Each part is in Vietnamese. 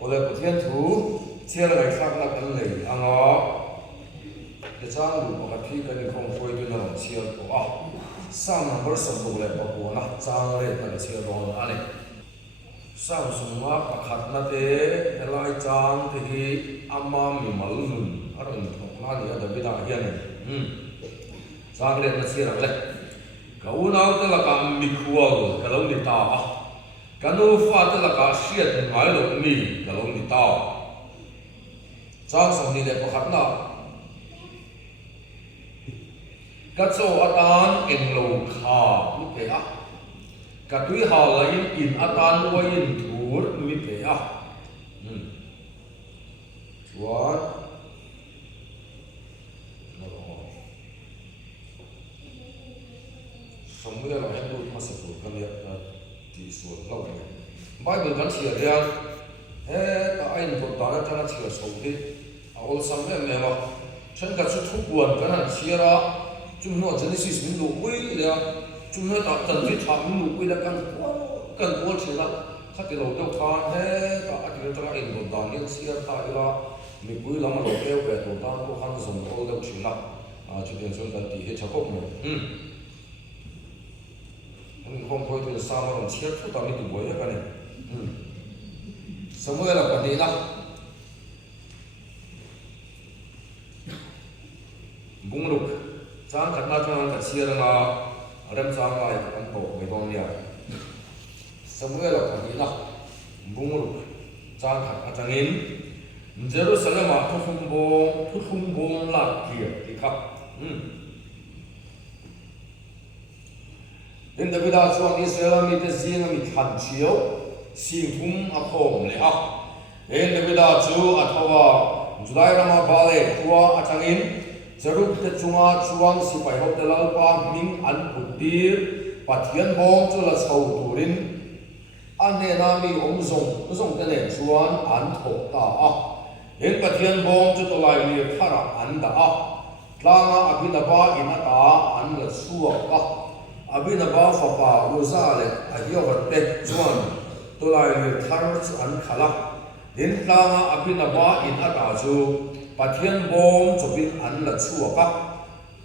ole pathian thu chiar lai thak na kan lei anga ke chang lu pakhat thi kan khong khoi tu na chiar ko sam number sam tu le pa ko na chang re ta chiar ron ale sam suma pakhat na te elai chang te hi amma mi mal nun aron thok na ni ada bida hian chang re na chiar le kaunau te la ka mi khual ka lo ni ta kanu fa te la ka siat ngai lo mi ka lo ni ta chang som ni le pakhat na ka cho atan eng lo kha mi pe ka tui ha la in atan wa in thur mi pe chuan somwe la hen lu ma se fu ka le ti su lo ne bible kan chia rian he ta ain ko ta na tana chia so de a ol sam me ma chen ka chu thu buan kan han chia ra chung no genesis min lu wi le chung no ta tan vi tha min lu wi la kan ko chia la kha ti lo de kha he ta a ti ta in ko da ni chia ta ila mi wi la ma lo ke we to ta ko han som ol de chi la a chu den so ta ti he cha ko mo không coi tôi sao mà còn chết phút tao đi tụi bối hết cái này, sống với là quản lý lắm, bung lục, sáng khát na cho anh chia ra mà, đem sáng lại anh bộ người con nhà, sống với là quản lý lắm, bung lục, sáng khát na chẳng in, Jerusalem mà thu không bông lạc kia thì khắp, nên đặc biệt là trong Israel mình cái gì mình thành chiếu sinh thung áp hồng lệ nên đặc biệt là chú áp hoa July Rama Bale Khua Atangin Jerup te chunga chuang si pai hok te lalpa ming an putir pathian bom chu la chho turin ane na mi zong te ne chuan an thok ta nên pathian bom chu to lai li thara an da tlanga abinaba inata an la suak abin ba fa pa uzale adio vatte chuan tolai li thar chu an khala din tlanga abin ba in ata chu pathian bom chopin an la chuaka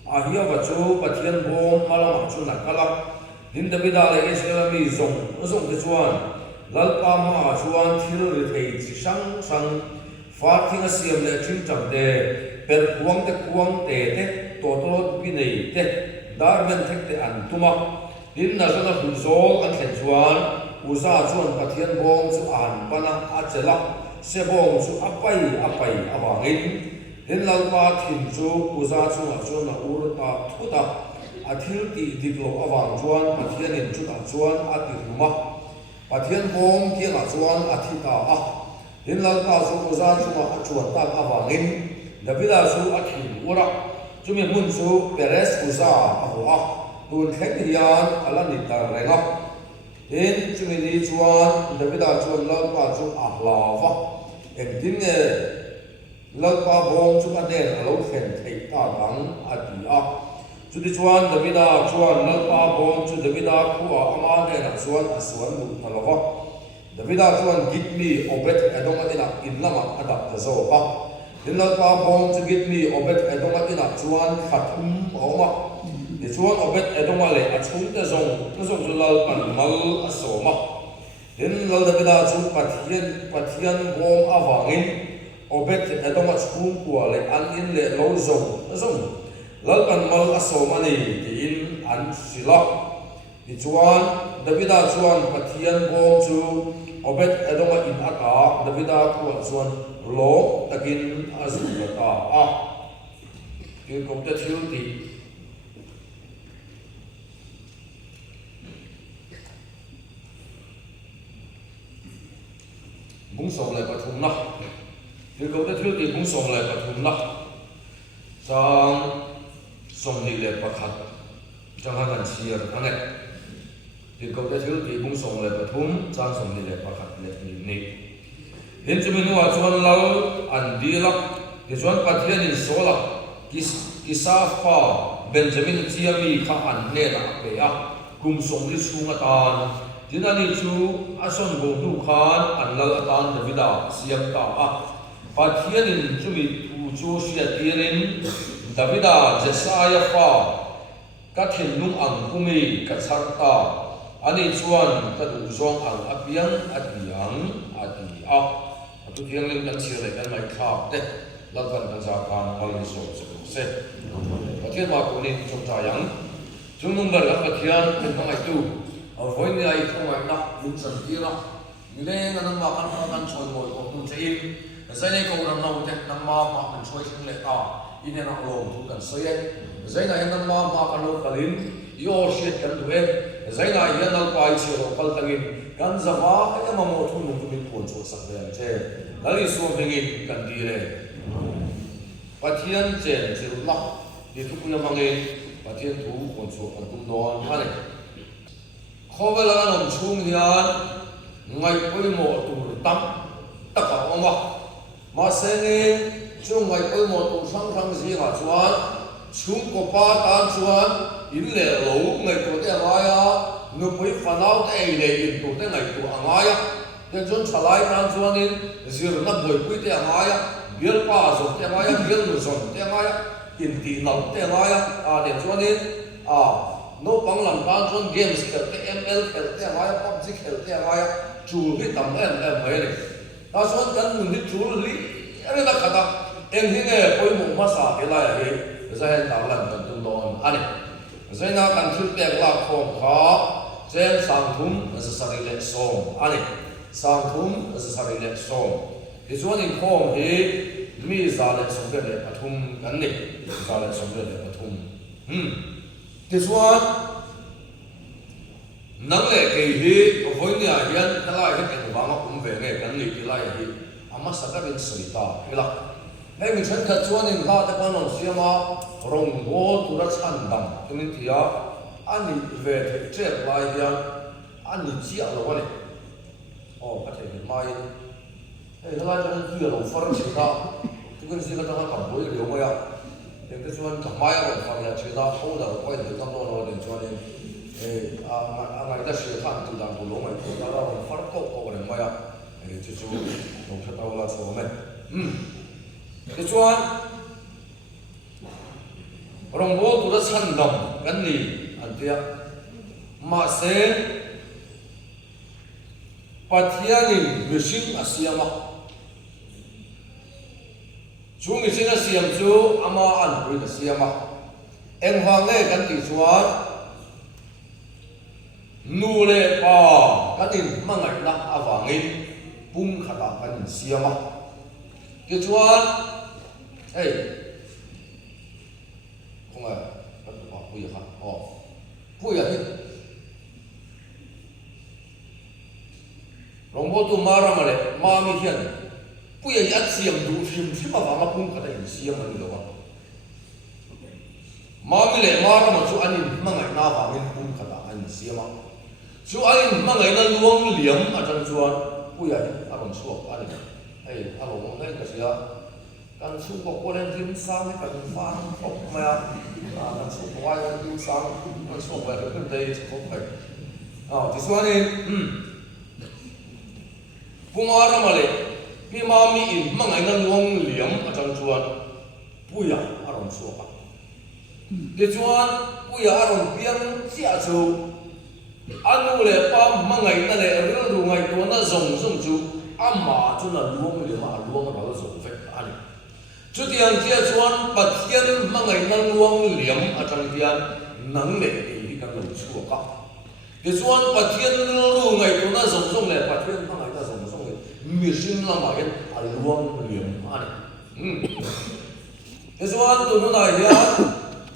ahia va chu pathian bom malama chu na kala din davida le israel mi zong te chuan lalpa ma chuan thil ri thei chi sang fa thinga siam le thing cham te per kuang te to bi nei te darben thekte an tuma din na zona hunzol an thlen chuan uza chuan pathian bom chu an pana achela se bom chu apai awangin din lalpa thin chu uza chuan na urta thuta athil ti diklo awang chuan pathian in chu ta chuan ati huma pathian bom ki la chuan athita din lalpa chu uza chuan ta awangin davida chu athin ura chumi mun chu peres uza ahua tun khekrian ala ni tar renga in chumi ni chuan davida chuan lalpa chu ahlawa endin nge lalpa bom chu anen alo khen thei ta dang atia chudi chuan davida chuan lalpa bom chu davida khuwa ama ne na chuan aswan mu thalawa davida chuan gitmi obet edonga ina inlama adak zo din lalpa bom chu gitmi obet edonga ina chuan khathum oma ni chuan obet edonga le achung te zong chu lalpan mal asoma din lal davida chu pathian bom awangin obet edonga chung kwa le an in le lo zong lalpan mal asoma ni tin an sila ni chuan davida chuan pathian bom chu obet edonga in aka davida kwa chuan lo takin azulata ki kom te thil ti bung som le pathum na ki kom te thil ti bung som le pathum na sang som ni le pakhat changa kan chiar ane ki kom te thil ti bung som le pathum chang som ni le pakhat le ni hin chu minua chuan lo an dila ki chuan pathian in sola kisafa benjamin chiami kha an ne na pe kum som li chunga tan dinani chu ason go du khan anlal atan davida siam ta a pathianin chumi tu chu sia tirin davida jesaya fa kathin lung ang kumi kacharta ani chuan ta du zong ang apiang atiang ati a atu thiang ling kan chile kan mai khap te lalvan kan sa kan hal ni so se pathian ma ko ni chung cha yang chung nung bar ka pathian kan mai tu a voi ni ai thong ai na min san tira ni le ngan ma kan choi moi ko kun che in zai nei ko ram nau te nam ma kan choi thing le ta in na lo tu kan so ye zai na nam ma kan lo kalin yo shit kan du zai na yan al pai che ro kal tangin kan zawa ka ma mo thun mu min pon cho sak le che lali so bengi kan di le pathian chen che la di tu kula mangi pathian tu pon cho kan tum don ha le khowela nom chung hian ngai poi mo tu tam taka oma ma sengin chung ngai poi mo tu sang ji ga chuan chung ko pa ta chuan in le lo ngai ko te anga nu poi fanau te le in tu te ngai tu anga ya te chon chalai kan chuan in zir na boi pui te anga ya bial pa zo te anga ya bial nu zon te anga ya in ti nau te anga ya a de chuan in no pang lam tan chuan games khel te ml khel te anga ya pubg khel te anga ya chu hi tam em mai le ta chuan kan nu ni chu li ere la khata en hi nge poi mu ma sa ke la ya hi zai ta lan kan tum don ani zai na kan thil pek la khom kha chen sang thum as sari le som ani sang thum as sari le som ti chuan in khom hi mi za le som le pathum kan ni za le som le pathum ti chuan nang le ke hi voi ni a hian tala hi ke ba ma kum ve nge kan ni ti la hi ama sakarin soita hela hei min chen khat chuan in la te panon siama rong bo tu ra chan dam tumin thia ani ve the che lai hian ani chi a lo ani o pathe ni mai hei la jan tu lo far chi ta tu kun si ka ta ka boi le mo ya den te chuan ka mai ro far ya chi da ho da ko de tam no den chuan in ngai da shi khan tu dang tu lo mai ko da ra far ko le mo ya chu chu lo kha ta la so me cái chuan rong bo tu da chan dam kan ni an tia ma se pathianin mishing asiama chu mishing asiam chu ama an pui asiama eng hang le kan ti chuan nu le pa kan in mangai na awangin pum khata kan siama cái chuan hey không à bắt đầu bảo bây giờ hả bây giờ thì rong bo tu mara mà lệ ma mi hiền bây giờ yết xiêm đủ phim mà vào mà cũng cái này xiêm mà được không ma mi lệ mara mà chú anh mà ngày na vào mình cũng cái đó anh xiêm mà chú anh mà ngày na luông liếm ở trong chuan bây giờ anh còn suộc anh hey alo mo dai ka sia kan su ko ko len tim sang kan fa ko ma kan su ko wa tim sang kan su ko ko dai ko ko this one in pumara male pi ma mi in mangai na luang liam a chang chuan puya aron su ka ke chuan puya aron piang chia chu anu le pa mangai na le ril ru ngai to na zong zong chu amma chu na luang le ma luang ra zo fe ani chu tiang chia chuan pathian mangai na luang liam a chang tian nang le hi kan lo chu ka ke chuan pathian ru ngai to na zong zong le pathian mangai na zong zong le mi sin la ma yan a luang liam ani ke chuan tu no na ya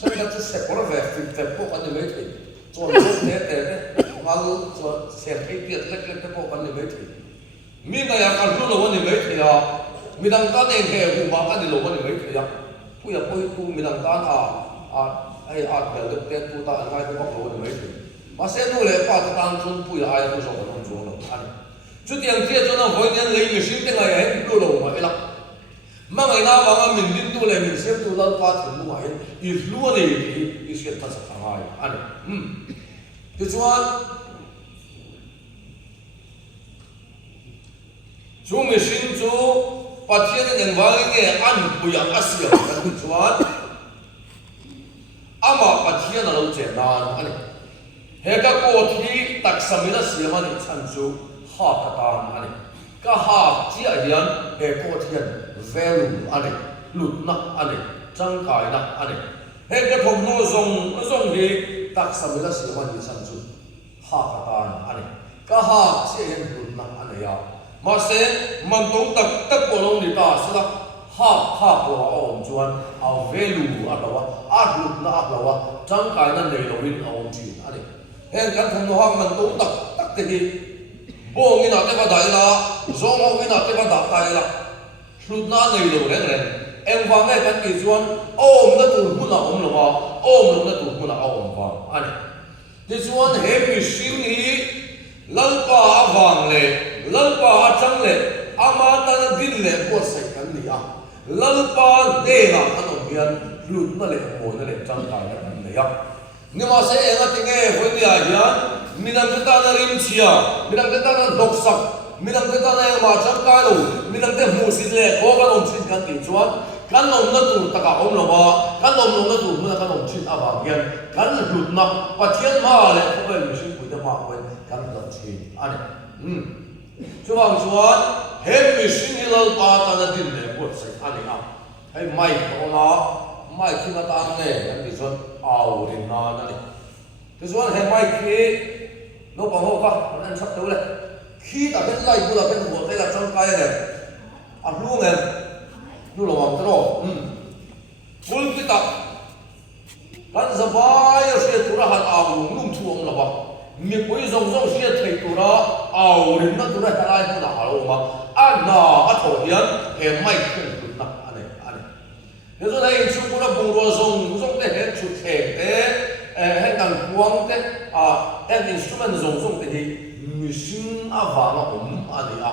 chắc là sẽ sẽ có vẻ phim phim bộ anh mới thấy chuan chuan thế ngal chuan xem cái tiệt lek lek cái bộ anh mới thấy mi ngai ya kan lu lo anh mới thấy à mi đang ta nên cái cụ mà anh lo anh mới thấy à bây giờ bây cụ mi đang ta ai bèo được tiền cụ ta anh ai cũng lo anh mới thấy mà xem nu lệ pa ta tăng chuan bây giờ ai cũng so anh chuan lo anh chút tiền kia cho nó với nên lấy mi xin cái ngày ấy lu lo mà cái mà ngày nào mà mình đi tu lại mình xem tu lâu qua thì mua hay ít luôn đi ít chuyện thật sự hàng ngày anh cái chuan chú mình xin chú bắt thiên nhân vang nghe ăn bùi ăn asia cái chuan ama bắt thiên là lâu chuyện nan anh he ka ko thi tak samina siama ni chan chu ha ka tan anh ka ha chi a hian he ko thian value anh lut na anh chang kai na anh he ka thom no zong hi tak samina siama ni chan chu ha ka tan anh ka ha chi hian lut na anh ya mà sẽ man tông tập tập bộ lòng đi ta sẽ là ha bộ ông chuan ao value ở đâu á lúc na ở đâu á chẳng cáiนั้นnày là win ông chuyện anh hẹnกันทำน้องมันตรงตักตักทีบ่งนี่น่ะเทวดาอีละจงเอานี่น่ะเทวดาตายละลุดน้าในโลกเร่งเอ็งฟังได้กันกี่ชวนโอ้มนั่นถูกมุ่งละอมละว่าโอ้มนั่นถูกมุ่งละอมฟังอันนี้ที่ชวนเห็นมีสิ่งนี้ลัลปาฟังเลยลัลปาจังเลยอามาตันดินเลยปวดใส่กันนี่อ่ะลัลปาเดน่ะขนมเบียนลุดนั่นเลยโอ้นั่นเลยจังกายนั่นเลยอ่ะนี่มาเสียเองอะที่ไงคนนี้อ่ะยันมีนังเตตานาริมเชียมีนังเตตานาดอกสักมีนังเตตานามาจังกายลูมีนังเตมูสิเล่โคกันอมชินกันติดชวนกันอมนั่นตูตะกะอมละว่ากันอมนั่นตูมันกันอมชินอาบางยันกันหลุดนักปะเทียนมาเลยเขาเป็นมิชิคุยจะมาเป็นกันหลุดชินอันนี้ช่วงชวนเห็นมิชินที่เราปาตานาดินเลยปวดใส่อันนี้อ่ะให้ไม่เอาละไม่คิดมาตั้งเนี่ยกันติดชวนเอาเรื่องนั้นนั่นเองที่ส่วนให้ไม่คิดนกปังโฮก็นั่นชัดตัวเลยคิดแต่เป็นไล่กูแต่เป็นหัวใจละจังไกเลยอ่ะรู้ไงรู้ระวังตลอดบุญคิดแต่กันสบายเสียตัวละหันเอาลุ่มท่วมละวะมีคุยส่งเสียเทตัวละเอาเรื่องนั้นตัวละอะไรกูด่าเรามาอันน่ะอันโถเฮียนให้ไม่ขึ้นคุณนะอันนี้เดี๋ยวในชุดกูละบุญรัวส่งได้เห็นชุดเทให้กันควงเตให้อินสตรูเมนต์ส่งเตที่มิชินอาวานะอมอันนี้อ่ะ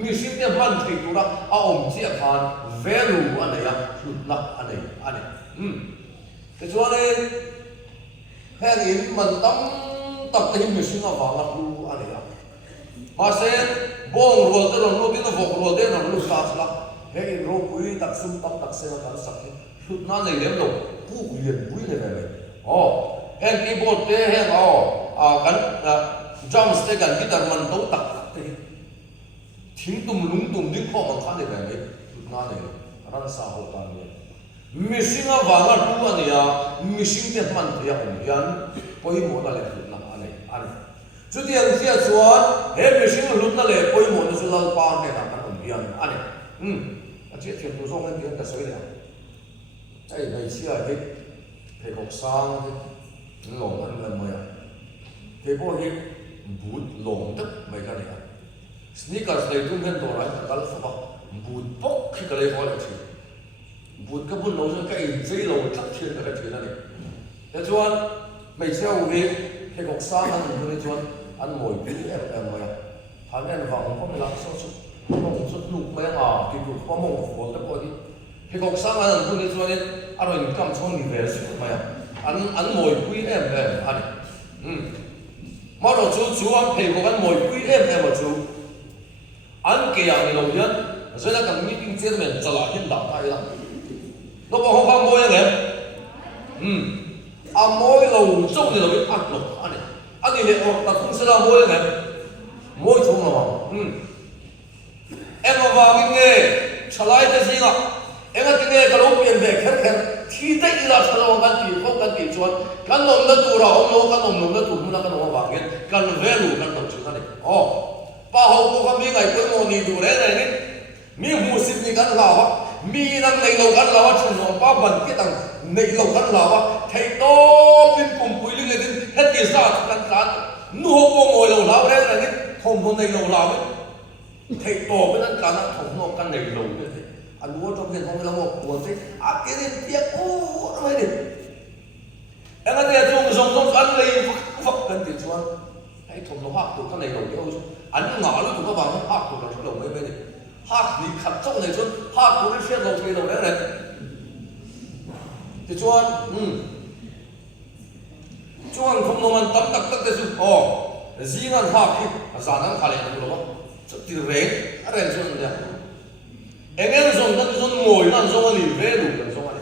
มิชินเตมันที่ตัวละอมเสียกัน value อันนี้อ่ะชุดละอันนี้แต่ส่วนนี้ให้อินมันตั้งตักที่มิชินอาวานะรู้อันนี้อ่ะมาเส้นบ่งรัวเตอร์รู้บินบอกรัวเตอร์รู้สักละให้อินรู้คุยตักซุ่มตักเสียกันสักชุดนั้นในเรื่องลงผู้เรียนผู้เนี่ยเลยอ๋อแห่งคีย์บอร์ดเตะแห่งกันจัมสเตกันกีตาร์มันต้องตักทิ้งตุ่มลุงตุ่มดิ้งข้อมันขันได้แบบนี้นั่นเองรันสาหัวตานเนี่ยมิชิงว่าว่ารู้อันนี้มิชิงเต็มมันเทียบกันยันพอยหมดอะไรทุกนั่นอันนี้จุดที่อันเสียส่วนเฮ้มิชิงลุ้นนั่นเลยพอยหมดสุดแล้วปานเนี่ยนั่นอันนี้อันนี้อาจจะเทียบตัวสองกันเดียวแต่สวยเลยใจในเชื่อที่เพลงสร้างหลงอันเงินมาเพลงพวกนี้บูดหลงตึ๊บไม่กันเนี่ยสนิเกอร์สเลยทุ่งเงินตัวไรแต่ละสภาพบูดปุ๊กขึ้นกันเลยพอเลยทีบูดก็บุญเราจะก็อินใจเราทักเชื่อกันเลยทีนั่นเองแต่ชวนไม่เชื่อวิ่งเพลงสร้างอันนี้ชวนอันมวยพี่มาทางนั้นฟังผมไม่รักสุดผมสุดลูกไม่ที่ลูกพ่อมงคลแต่พอดีเพลงสร้างอันนี้ชวนนี่อร่อยกำช่องนิเวศมาอันมวยคุยอันนี้มาเราจูอันเพลงกันมวยคุยมาจูอันเกี่ยงนี่เราเห็น所以กันมีปิ้งเจ้ามันจะหลายหินด่างไทยละเราบอกเขามวยยังไงมวยเราจงนี่เราเป็นอันนี้เนี่ยแต่คงจะเรามวยยังไงมวยชงเรามาว่ามิเง่ฉลาดจริงอ่ะที่เนี่ยก็ลงเปลี่ยนแบบแค่ที่ได้อีหลาฉลองกันกี่พวกกันกี่ชวนกันนมนั่นตัวเรากันนมนั่นตัวมันกันว่าเงี้ยกันเวลูกันนมชื่อนั่นเองป้าเขาพวกเขามีไงเพื่อนโมนี่ดูแลอะไรนี่มีหูสิบนี่กันเรามีนั่งในเรากันเราชนป้าบันที่ตั้งในเรากันเราไทยโตเป็นกลุ่มปุยลิงเลยเฮ็ดที่ซากันนู่นพวกโมยเราอะไรนี่ทงคนในเราไทยโตเป็นนั่นกันทงนอกกันในเราเนี่ยอันนู้นต้องเป็นของเราหมดตัวสิอาเกลินเทียโอ้อะไรดิอันนั้นเนี่ยจงอันเลยฟักกันติดชวนให้ทงเราหักตัวกันในเราเดียวอันนี้หนาลูกตัวก็บางหักตัวเราที่เราไม่ได้หักนี่ขัดจ้องในชวนหักตัวที่เชื่อเราที่เราได้เลยติดชวนชวนทงเรามันตั้งแต่สุดจีนันหักที่สานันขาเลยดูหรอจ chút tiền về anh em chọn được anh em chọn cái chọn ngồi là chọn anh về đủ là chọn anh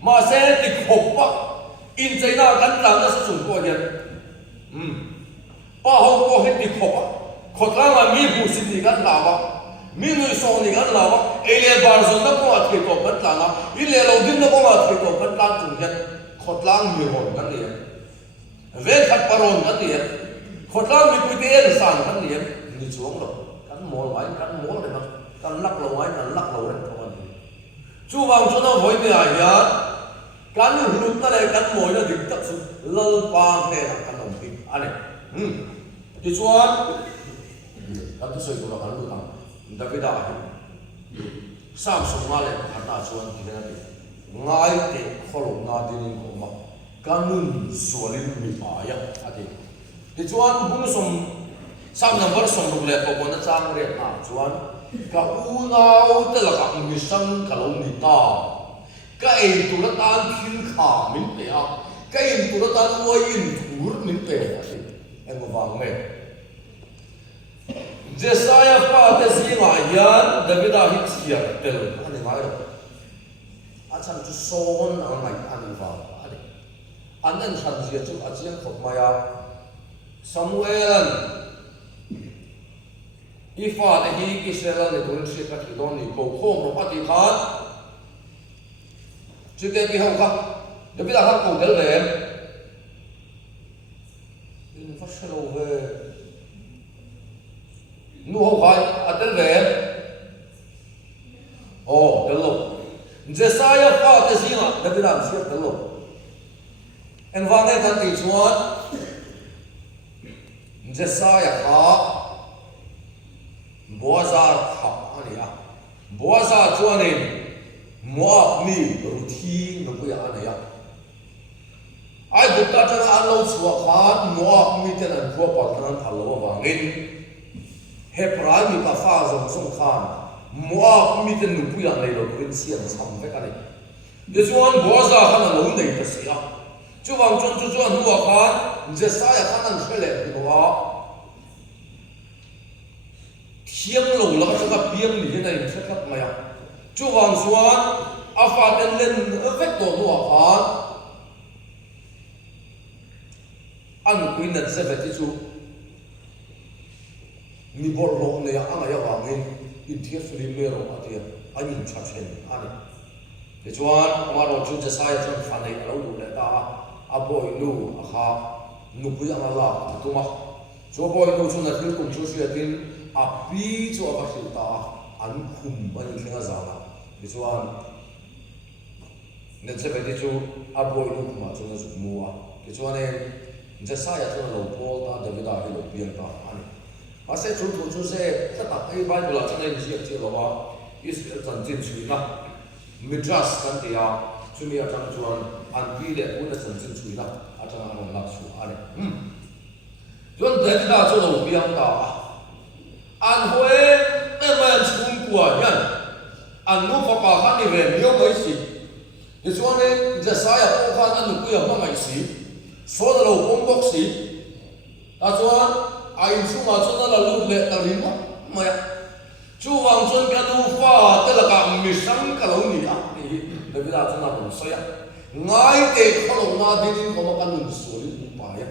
mà sẽ thì khóc quá in trái nào cắn làm nó sẽ dùng qua nhỉ ba hậu qua hết thì khóc là mà mi bù xin thì cắn làm á mi nuôi song thì cắn làm á ele bar chọn nó có mà thiệt tổ cắn làm á ile lâu दिन nó có mà thiệt tổ cắn làm chung nhỉ khóc lang nhiều hồn cắn liền về khát paron cắn liền khóc lang mi quy tế sản cắn liền đi xuống rồi cắn mồi đấy mà cắn lắc lâu đấy thôi chú vào cho nó với người nhá cắn lút nó đây cắn mồi nó đỉnh tập sự lơ pang này là cắn đồng tiền anh này đi xuống cắn tôi xây tụi nó cắn lút thằng đặc biệt là sam sung mà lên cắn ta xuống thì thế này ngay để khó lòng na đi nên cũng mà cắn nun xua lên bị phá ya anh đi xuống bung sung sam number sung lúc lệ có con trang rồi à xuống cả u nào tức là cả người sang cả lòng người ta cái tụi nó tan thiên khả mình thế à cái tụi nó tan uai in thur mình thế em có vàng mày Jesiah pha thế gì mà yan David đã hít thiệt tel anh em nói rồi anh chăm chú son ở này anh vào anh nên chăm gì chú anh chỉ học mày à Samuel Ifa thì hi Israel này tụi nó sẽ cắt đòn này cầu khom rồi bắt đi khát chứ cái gì không khác để biết là hắn cầu del về in phát sinh về nu không phải à del về del lộc Jesiah pha thế gì mà để biết làm gì del lộc anh vang cái thân thì chuan Jesiah pha Boazar khóc anh à Boazar chuan này Moab mi ruthi no puya anaya ai bukta tana anlo chua khan Moab mi ten an khua patnan thalo wangin Hebrai mi ka fa zong song khan Moab mi ten no puya nei lo prin sian sam ve kani de chuan boza khan lo nei ta sia chu wang chuan huwa khan Jesiah khan an khele noa thiam lo la ka piang ni nei thakhat maya chú hoàng xuân à phạt đến lên vết tổ đua phán anh quý nhân sẽ về chú mi bor lộ này anh ấy vào ngay in thiết phim mê rồi à thì anh nhìn chặt chẽ anh để cho anh mà rồi chúจะsai cho phản này lâu đủ để ta à bồi nu à ha nu quý anh là tụi mà cho bồi nu chú này tin cùng chú suy tin à pi cho bác sĩ ta anh khum anh nghe ra đi xuống nên sẽ phải đi chú áp bồi lúc mà chúng ta dùng mua đi xuống này sẽ sai ở chỗ lầu po ta để cái đại lầu biển ta anh mà sẽ chú sẽ tất cả cái bài của là cho nên chỉ làว่าIsrael chân chính suy na midras kan tia chú mi ở trong chuan anh đi để cũng là chân chính suy na ở trong anh làm suy anh chuan để cái đại chỗ lầu biển ta anh huế em mà chung của nhân anh nu phá phá khăn đi về nhiều mấy gì thì cho nên Jesiah cũng khăn anh nu cũng mấy gì số là lâu cũng bốc gì ta cho anh chú mà cho nó là lụt lệ là gì mà chú hoàng xuân cái nu phá tức là cả mì sáng cả lâu nhỉ thì bây giờ chúng ta cũng xoay ngay để khó lòng na đi đến có một cái nụ số đi cũng phải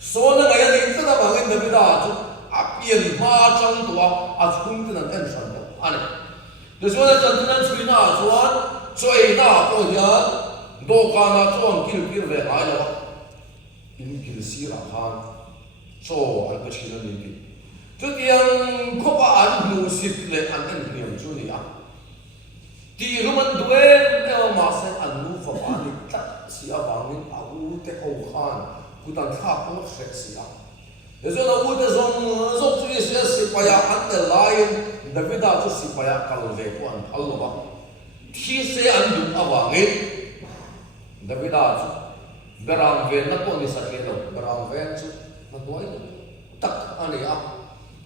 số nó ngày nay tức là bằng cái bây giờ chú áp yên ma trong tòa chung cái này anh sản đó anh để cho nên chân chân suy na chuan chơi na có hiền đồ cá na chuan kil về lại rồi in kil si ra khan cho anh cái chuyện này đi cho tiếng có ba anh nu xịt lên anh nhiều chú này à thì lúc mình đuổi theo mà sẽ anh nu phá phá đi tất xí ở vàng mình áo cái áo khan cụ đang khá không sẽ xí à để cho nó ute zong zong chú sẽ xí phải anh để lại David đã cho xí phải cầu về của anh tháo rồi khi sẽ anh đúng ở vàng ấy David đã beram về nó có như sao vậy đâu beram về chú nó nói tất anh ấy à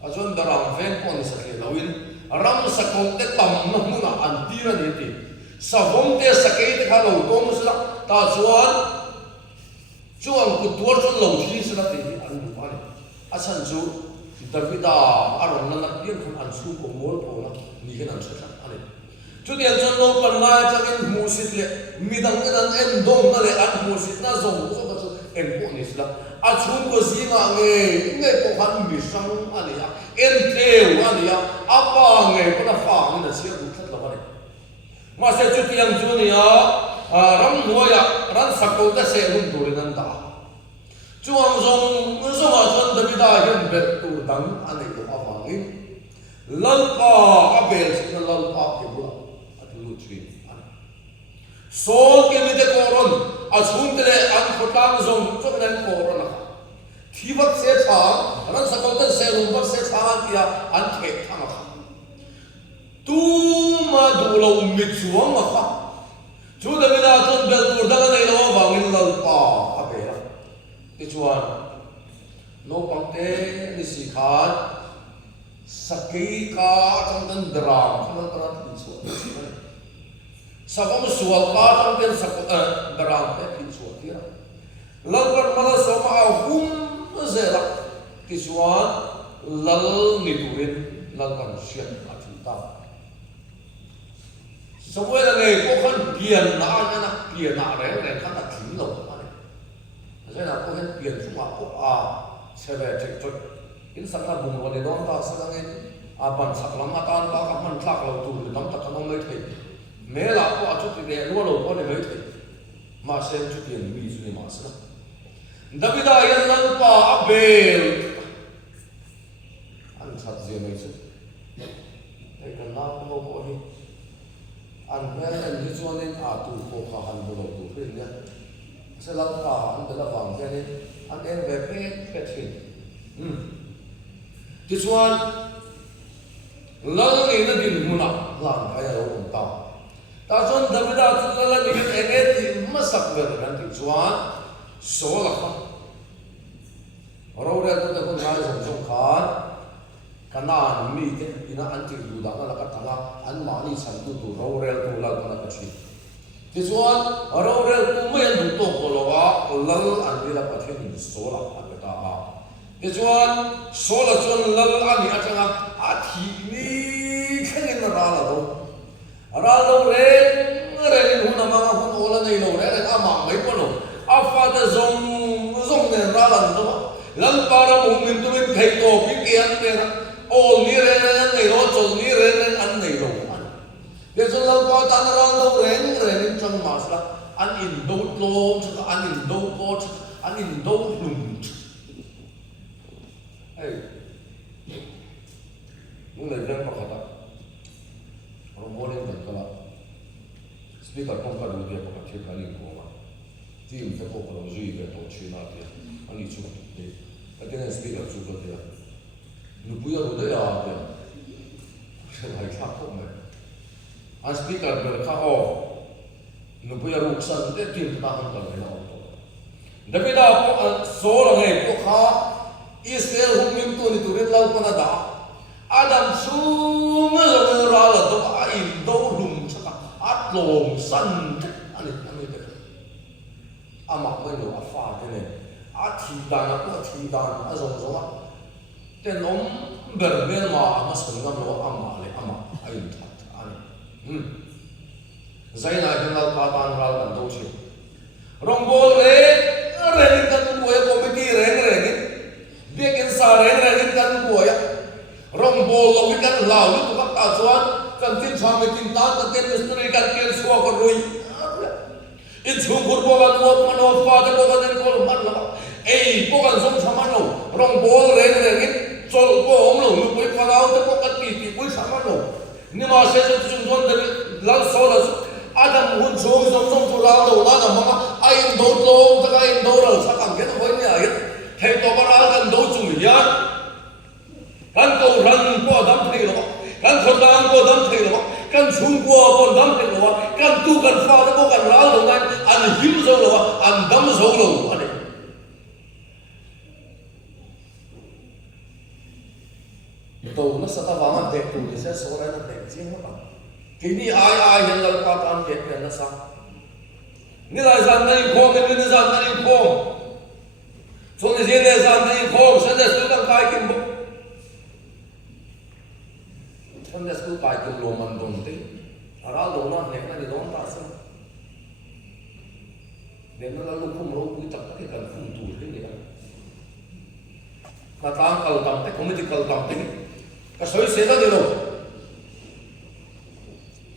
cho nên beram về có như sao vậy đâu in ram sa công te tam nó muốn là anh đi ra đi thì sa vong te sa cái te khalo công sẽ ta chuan cụ tua cho lâu thì sẽ là thì anh đúng anh à chân chú Davida aron na nakien kan ansu ko mol ko na ni kan ansu kan ani chu tiang chon no pan lai changin musit le midang kan en dom na le an musit na zong so ka chu en ko ni sla a chun ko si nga nge ko kan mi sang ani ya en teu ani ya apa nge ko na fa ni na sia du that la ba ni ma se chu tiang chu ni ya ram nuaya ran sakko da se hun du rin da chuang zong zong a chon Davida hian bet tu dang ani ko awangin lalpa abel sin lalpa ke bula atlu chi ani so ke mi de koron a chun tele an khotang zong chok nan koron a thiwak se cha ran sakko da se lu ba se cha kia an the thang a tu ma du lo mi chuang a kha chu Davida chon bel tu dang nei lo awangin lalpa abel ti chuan no pangte ni si khan sakei ka trong tan dram khan tan tin chuan sakom sual ka trong tan sak dram te tin chuan tira lalpar mala soma a hum zela ti chuan lal ni tuin lalpar sian a tin ta Samuel nei ko khan pian na pian na re khan a tin lo thế là cô hết tiền chúng họ cũng sẽ về chạy chốt in sắc là bùng vào để đón ta sắc anh bản sắc lắm mà ta các mình sắc là tụi nắm tất cả nó mới thấy mẹ là có chút tiền để luôn rồi có để mới thấy mà xem chút tiền bị gì mà sao David ayan lang pa Abel anh thật gì mấy chút đây cần nào cũng có đi anh phải anh đi cho nên tụi cô khá hẳn bộ đầu tụi bên nhá sẽ làm cả anh đã vàng cho nên anh em về phết hin thì chuan lăng này nó điểm muna làm cái nào cũng tao ta chuan David đã chuan là những cái nghe thì mất sắc về cái thì chuan số là không rồi đây tôi cũng nói rằng trong khán cái nào mình thì ina anh chỉ đủ đó là cái thằng anh mà đi sang tu rồi đây tôi là cái chuyện thì chuan rồi đây tôi mới đủ tốt của nó lăng anh đi là cái chuyện số là anh ta thì chuan số là chuan lăng anh đi chẳng thì ni cái gì nó ra là đâu rồi rồi hôm nào mà hôm nay là này rồi mà mấy con rồi pha ta zong này ra là đâu lần para mùng mình tụi thấy tổ cái kia anh này ô ni rồi này nó chọn ni rồi anh này rồi để cho lần pa ta ra đâu rồi trong mà là anh in đâu lo anh in đâu có anh in đâu lùng hey những lời dân mà khát rồi mua lên được cái speaker không có đủ điều mà thiết cái linh của mà team phải có cái duy về tổ chức nào thì anh đi chung thì cái tiếng speaker chung cái gì lúc bây giờ tôi đã làm rồi cái này khác không vậy anh speaker được khác không lúc bây giờ lúc sân cái team ta không cần phải làm đặc biệt là số là người có khác Israel hôm nay tôi đi tụi nó lâu qua đã Adam xuống rồi ra là tôi in đâu lùng chắc át lồng sân anh ấy ama mới lo pha thế này thi đàn nó có thi đàn giống tên ông bền bền mà sống ngâm lo ama anh thật anh zai na cái nào ta tan ra là đâu chứ rong bol re kan buaya committee re dia kan sa re kan buaya rong bol lo kan lau lu ka ta chuan kan tin chang me tin ta kan tin mystery kan ken suwa ko rui in chung kur bo kan wo man of fa de ko kan ko man la ei ko kan som saman lo rong bol re chol ko om lo lu poi phanau te ko kan ti poi saman lo ni ma se se chung don de lal so la Adam hun chung som tu la lo la na ma ai do lo ta ai do ra sa kan ke no ni ai thei to ba ra kan do chung ya kan ko ran ko dam thei lo kan khot dam ko dam thei lo kan chung ko ko dam thei lo kan tu kan fa ko kan la lo kan an him zo lo an dam zo lo ani to na sa ta wa ma de tu ni se so ra na de jing ma kini ai yang lau pa tan ke na sa ni lai san nei ko ni san nei ko so ni je le san nei ko sa de su kan kai kim bu Sunday school kai kum lo man don te ara lo na ne na ni don ta sa ne na lu khum ro ku tak ta kan khum tu te ni na tang kal tam te committee kal tam te ka soi se da de ro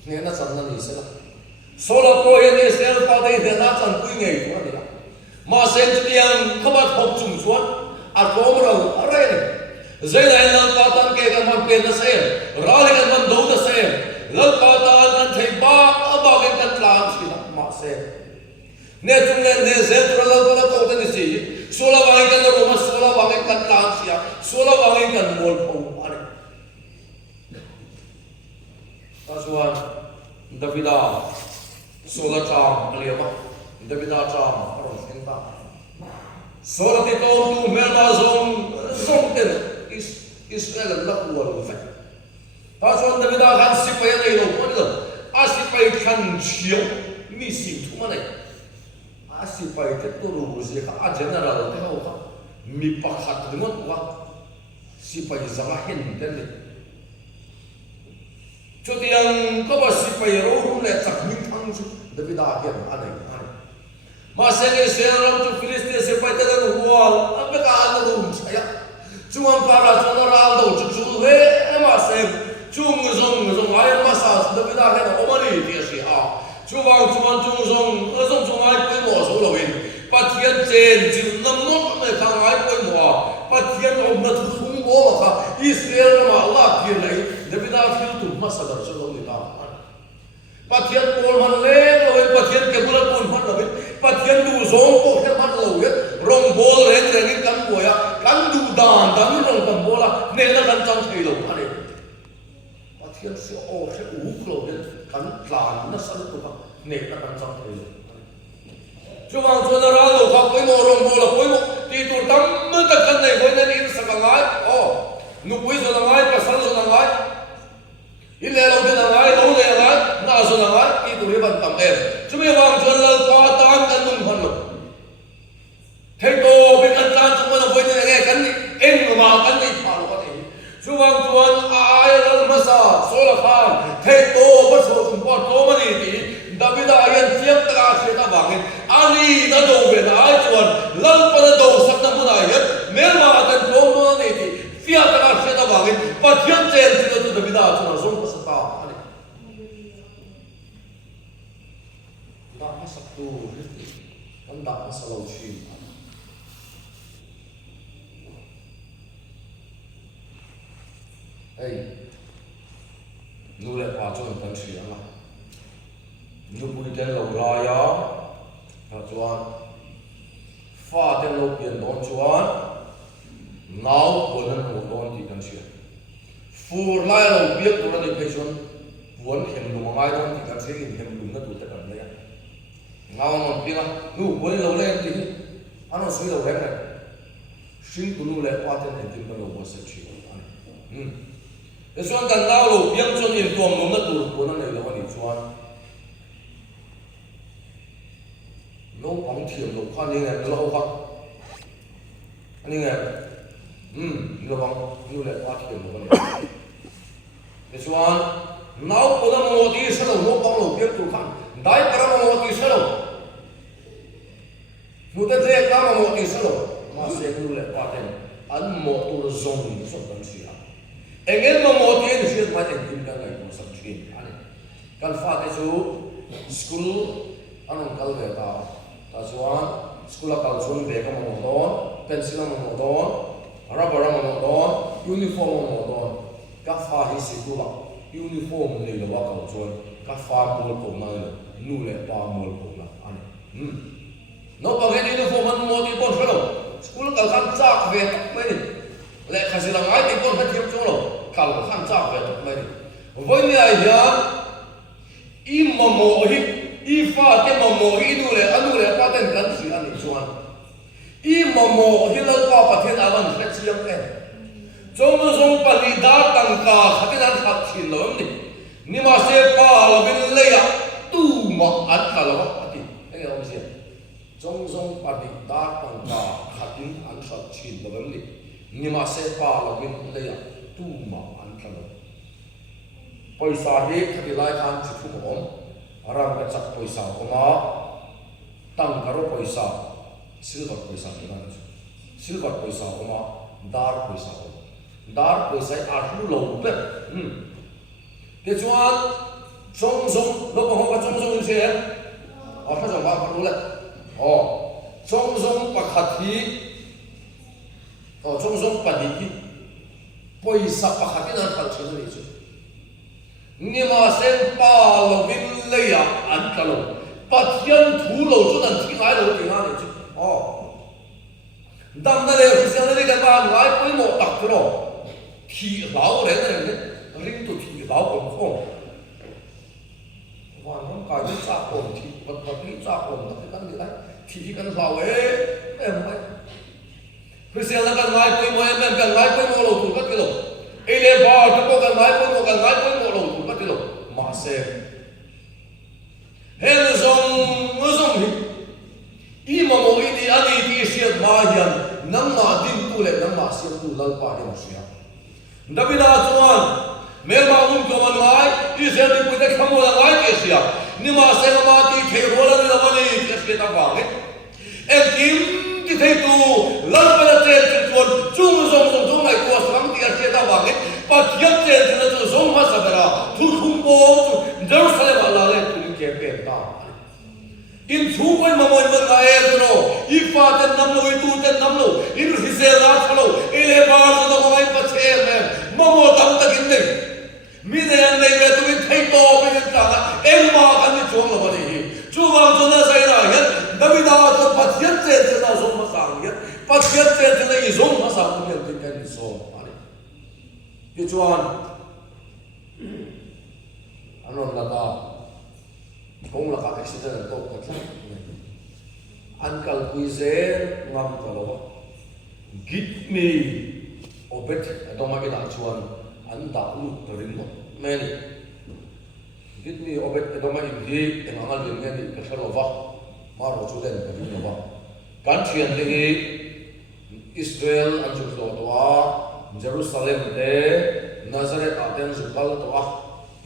ne na san na ni se la sola ko ye ne sel pa de de na chan ku ngai tu ni la ma sen ti yang khabat hop chung chuan a kom ro are ne zai lai lal pa tan ke kan man pe na se ra le kan man do da se lal pa tan kan thei ba ba kan tlan chi na ma se ne chung le ne se tra lal pa to ta ni si sola wa kan ro ma sola wa kan tlan sia sola wa kan mol pho are ta chuan Davida sola cham aliama Davida cham aron senta sola ti to tu melma zong ten Israel la kual fa ta chuan Davida kan sipai nei lo pon lo a sipai khan chiu mi si thu ma nei a sipai te to ru je ka a general te ho ka mi pakhat ngot wa sipai zama hen ten ni cho tiang có bao sipai ro rum le chak min thang chu Davida hian anai ma se ne se ram chu Philistia se pai ta no wal a ka an rum chaya chuan para chuan ra do chu he ma se chung zong ai ma sa Davida hian o mani ti si a chuan zong ai poi mo so lo win pathian chen jin nam mo me khang ai poi mo pathian om na thu thung bo ma Israel ma Allah ti nei Davida fil tu masadar so lo ni ta pathian pol man le lo pathian ke bula pol man lo pathian du zong ko ke man lo rong bol reng kan boya kan du dan rong kan bola ne la kan chang thei lo ani pathian se o se u klo kan tlan na sal tu ka ne la kan chang thei lo chuang chuan ra lo ka poi mo rong bola poi mo ti tu tam ta kan nei poi na ni sa ka ngai o nu poi zo na ngai ka sal zo na ngai ile lo de na ngai lo le ngai na zo na ngai ti tu ri ban tam em chumi wang chuan lal pa tan kan nung han lo thei to be kan tan chu ma voi ne nge kan ni eng ma kan ni pa lo ka ti chuang chuan ai lal ma sa so la khan thei to ba so chung pa to ma ni ti Davida yan tiang ta se ta bangin ani na do be na ai chuan lal pa na do sak na mu na yan mel ma tan to ma ni ti fia ta se ta bangin pathian chen ti to Davida chuan zong pa sa ta ani da ma sak tu kan da ma sa lo chi hey nu le pa chuan kan chi ala nu pui ten lo ra ya ta chuan fa ten lo pian don chuan nau ko nan mo don ti kan chi fur lai lo biak tu ni pe chuan buan hem lu mangai don ti kan se in hem lu na tu ta kan le ngao mon pi na nu buan lo le ti ano sui lo le na shin tu nu le pa ten ne ti lo bo se chi e chuan kan nau lo biang chuan in tuam nom na tu ko na nei lo ani chuan no bóng thiểm lục khoan như này nó lâu không anh nghe nó bóng như lại qua thiểm lục này cái chuan nấu có nó một tí sao nó bóng lục biết tụ khăn đái cả một tí sao một cái thế cả một tí sao mà sẽ như lại qua thiểm ăn một tụ rồng sốt đằng xìa anh em mà một tí thì sẽ phải thành kim cái này cũng sắp chuyện anh cần phải cái chú school anh cần về tao ta chuan school kal chun bag ma mo don pencil ma mo don rubber ma mo don uniform ma mo don ka fa hi sikula uniform nei lo wa kal chuan ka fa mol ko na nu le pa mol ko na ani no ba ge uniform man mo ti kon thelo school kal khan chak ve tak mai ni le khasi la ngai ti kon ka thiam chung lo kal khan chak ve tak mai ni voi ni ai ya i mo mo hi i fa te mo hi nu le anu le pa ten kan si ani chuan i mo hi lo pa pathen awan hret chiam en zong pa ni da tang ka khatin an khat chin lo ni ni ma se pa lo bin le ya tu ma at ka lo ati eng om sia zong pa ni da tang ka khatin an khat chin lo ni ma se pa lo bin le ya tu ma an ka lo poisa hi khati lai khan chi thu om aram ka chak poisa oma tang karo poisa silver poisa ni man silver poisa oma dar poisa oma dar poisa arhu lo pe ke chuan song song lo ko ka song song se a tha jong ba ka lu le song song pakhat hi song song padi hi poisa pakhat na thal chhe ni chu ni ma sen pa lo bin le ya an ka lo pathian thu lo chu dan thi ngai lo ti na ni chu dam na le fi sa le ka ba ngai poi mo tak ro thi lao le na ne ring tu thi lao ko khom wa non ka ni sa ko thi ka ni sa ko ta kan ni lai thi kan lao em mai fi sa la kan ngai poi mo em kan ngai poi mo lo tu ka ti lo ele ba ta ko kan ngai poi mo lo tu ka ti lo ma se hel zong hi ima mo ini ani ti siat ma hian nang ma din tu le nang ma siat tu lal pa ni sia Davida chuan mel ma ko man ngai Israel ni puite khamo la ngai ke sia ni ma se ma ti thei hola ni la ni ke se ta ba nge em kim ti thei tu lal pa la chen chuan chung zong ngai ko sam ti se ta ba nge pa thiam chen na chu zong ma sa bera thu thum bo Jerusalem la le tu ni ke pe ta in thu mai ma moi ma ngai ro I fa ten nam lo I tu ten nam lo in Israel la thalo ele ba so da ngai pa che me ma mo tam ta kin ne mi ne an nei ve tu in thei to me ni ta em ma kan ni chong lo ba ni chu wang chu na sai na ya Davida to pathian che na zo ma sang ya pathian che na I zo ma sang tu ne tin kan so ani ye chuan anon la ta kung la ka accident to ka tla ankal kuize ngam ka lo git me obet adoma ke da chuan an da lu to rin mo meni git me obet adoma in hi engal rin nge ni ka thalo wa ma ro chu den ka ni wa kan thian le hi Israel an ju lo to a Jerusalem de Nazareth aten ju kal to a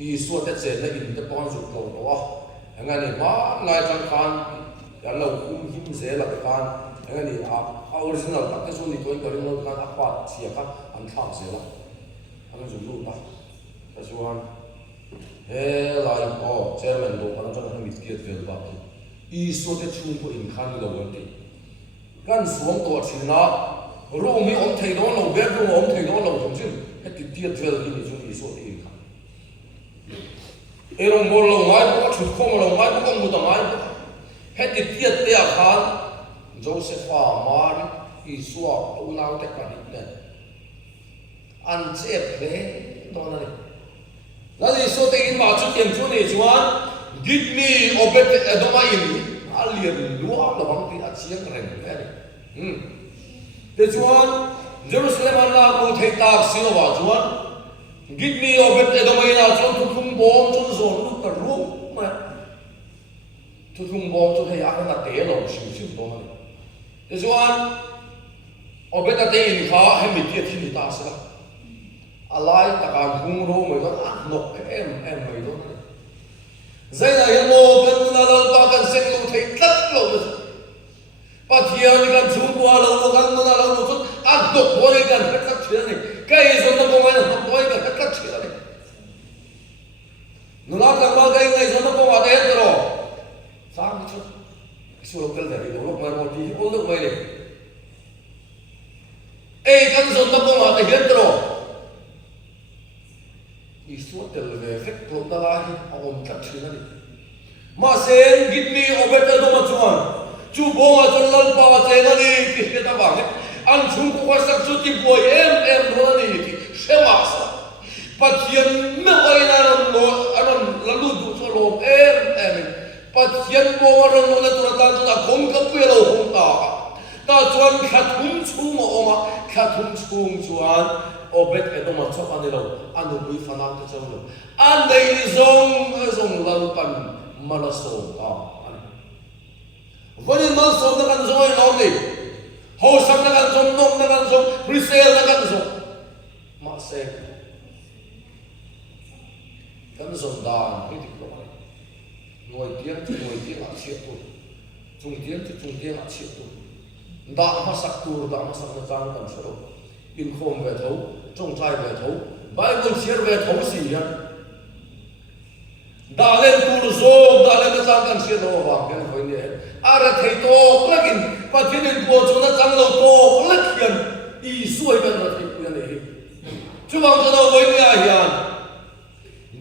Isu te chen na in te pon ju lo to a ngani ma ngai chang khan ya lo him ze la khan ngani a original ta te so ni toin karin lo khan apa chia ka an thang se la an ju lu ta ta chuan he lai chairman do kan chang mi tiet vel ba I so te chung ko in khan lo wa ti kan suam to thina ro mi om thei do lo ber ro om thei do lo thong chin he ti tiet vel ni chu I so ti erong bol lo ngai ko chut khom lo ngai ko mu da ngai heti tiat te a khan Josepha mar I suwa to nau te ka ni ne an che ple to na ni la ni so te in ma chu tem chu ni chuan give me obet adoma in alien lua lo bang ti a chiang reng ne te chuan Jerusalem an la ko thei tak silo wa chuan give me obet adoma in a chuan thu thum bom chu zon lu ka ru ma thu thum bom chu thei a na te lo sim to na te chuan obet a te in kha he mi ti thi ni ta sa alai ta kan hung ro mai don a nok em mai don zai na yamo kan na la pa kan sek lu thei tat lo pathian ni kan chung kwa lo kan na lo chu a dok boy kan tat chhe ni kai zon na bo mai na boy kan tat chhe ni nu la ka ma kai ngai zon na bo ma de ro sa mi chu su lo kal da ri lo ma mo ti ol lo mai le e kan zon na bo ma de ro Isu tel ve fek to da la hi om tat chhe ni ma sen git mi obeta do ma chuan chu bo ma chon lal pa wa che na ni ki ke ta ba an chung ko sak chu ti boy em ro ni ki she ma sa pathian me oi na lo anon la lu du cho lo em pathian bo wa ro lo na tu ta chu da khom ka pu lo hom ta chuan kha thum chu mo oma kha thum chung chuan obet edoma chop ani lo anu bui fana ta chaw lo an dei zong lal pan malaso ta vani mal som na kan zoi lo ni ho sam na kan zom nom na kan zom resale na kan zom ma se kan zon dan hi dik lo ngoi tiang a chiat tu chung tiang a chiat tu da ma sak tur da ma sak na chang kan sero in khom ve tho chung chai ve tho bible share ve tho si ya da len tur zo da len na chang kan se do wa kan hoi ne ara thei to plagin pathin in po chu na chang lo to plagin i suai ben ra thei pu ne hi chu wang cho do hoi ne a hian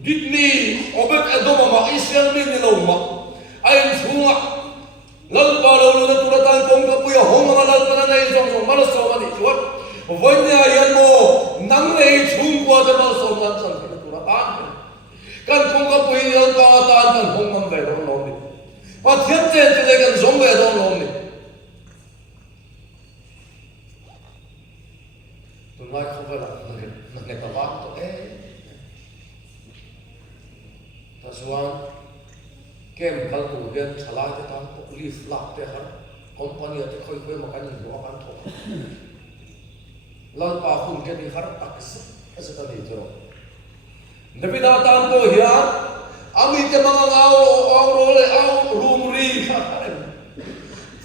git mi obet adoma ma israel mi ni lo ma ai chunga lal pa lo lu na tu tan kong ka pu ya hong ma lal pa na nei jong ma lo so ma ni chuat hoi ne a hian mo nang nei chung kwa da ma so na chan ni tu ra tan kan kong ka pu lal pa tan kan hong mam ve do lo ni pa thiam chen te kan zong ve do lo ni tu mai không phải là người ta bắt to ta suan kem kal tu gen chala te tan ko leaf lap te har company te khoi ma kan ni wa kan tho lal pa khun ke ni har tak asa ta ni jo nabida tan ko hiya ami te mga ngao le au room ri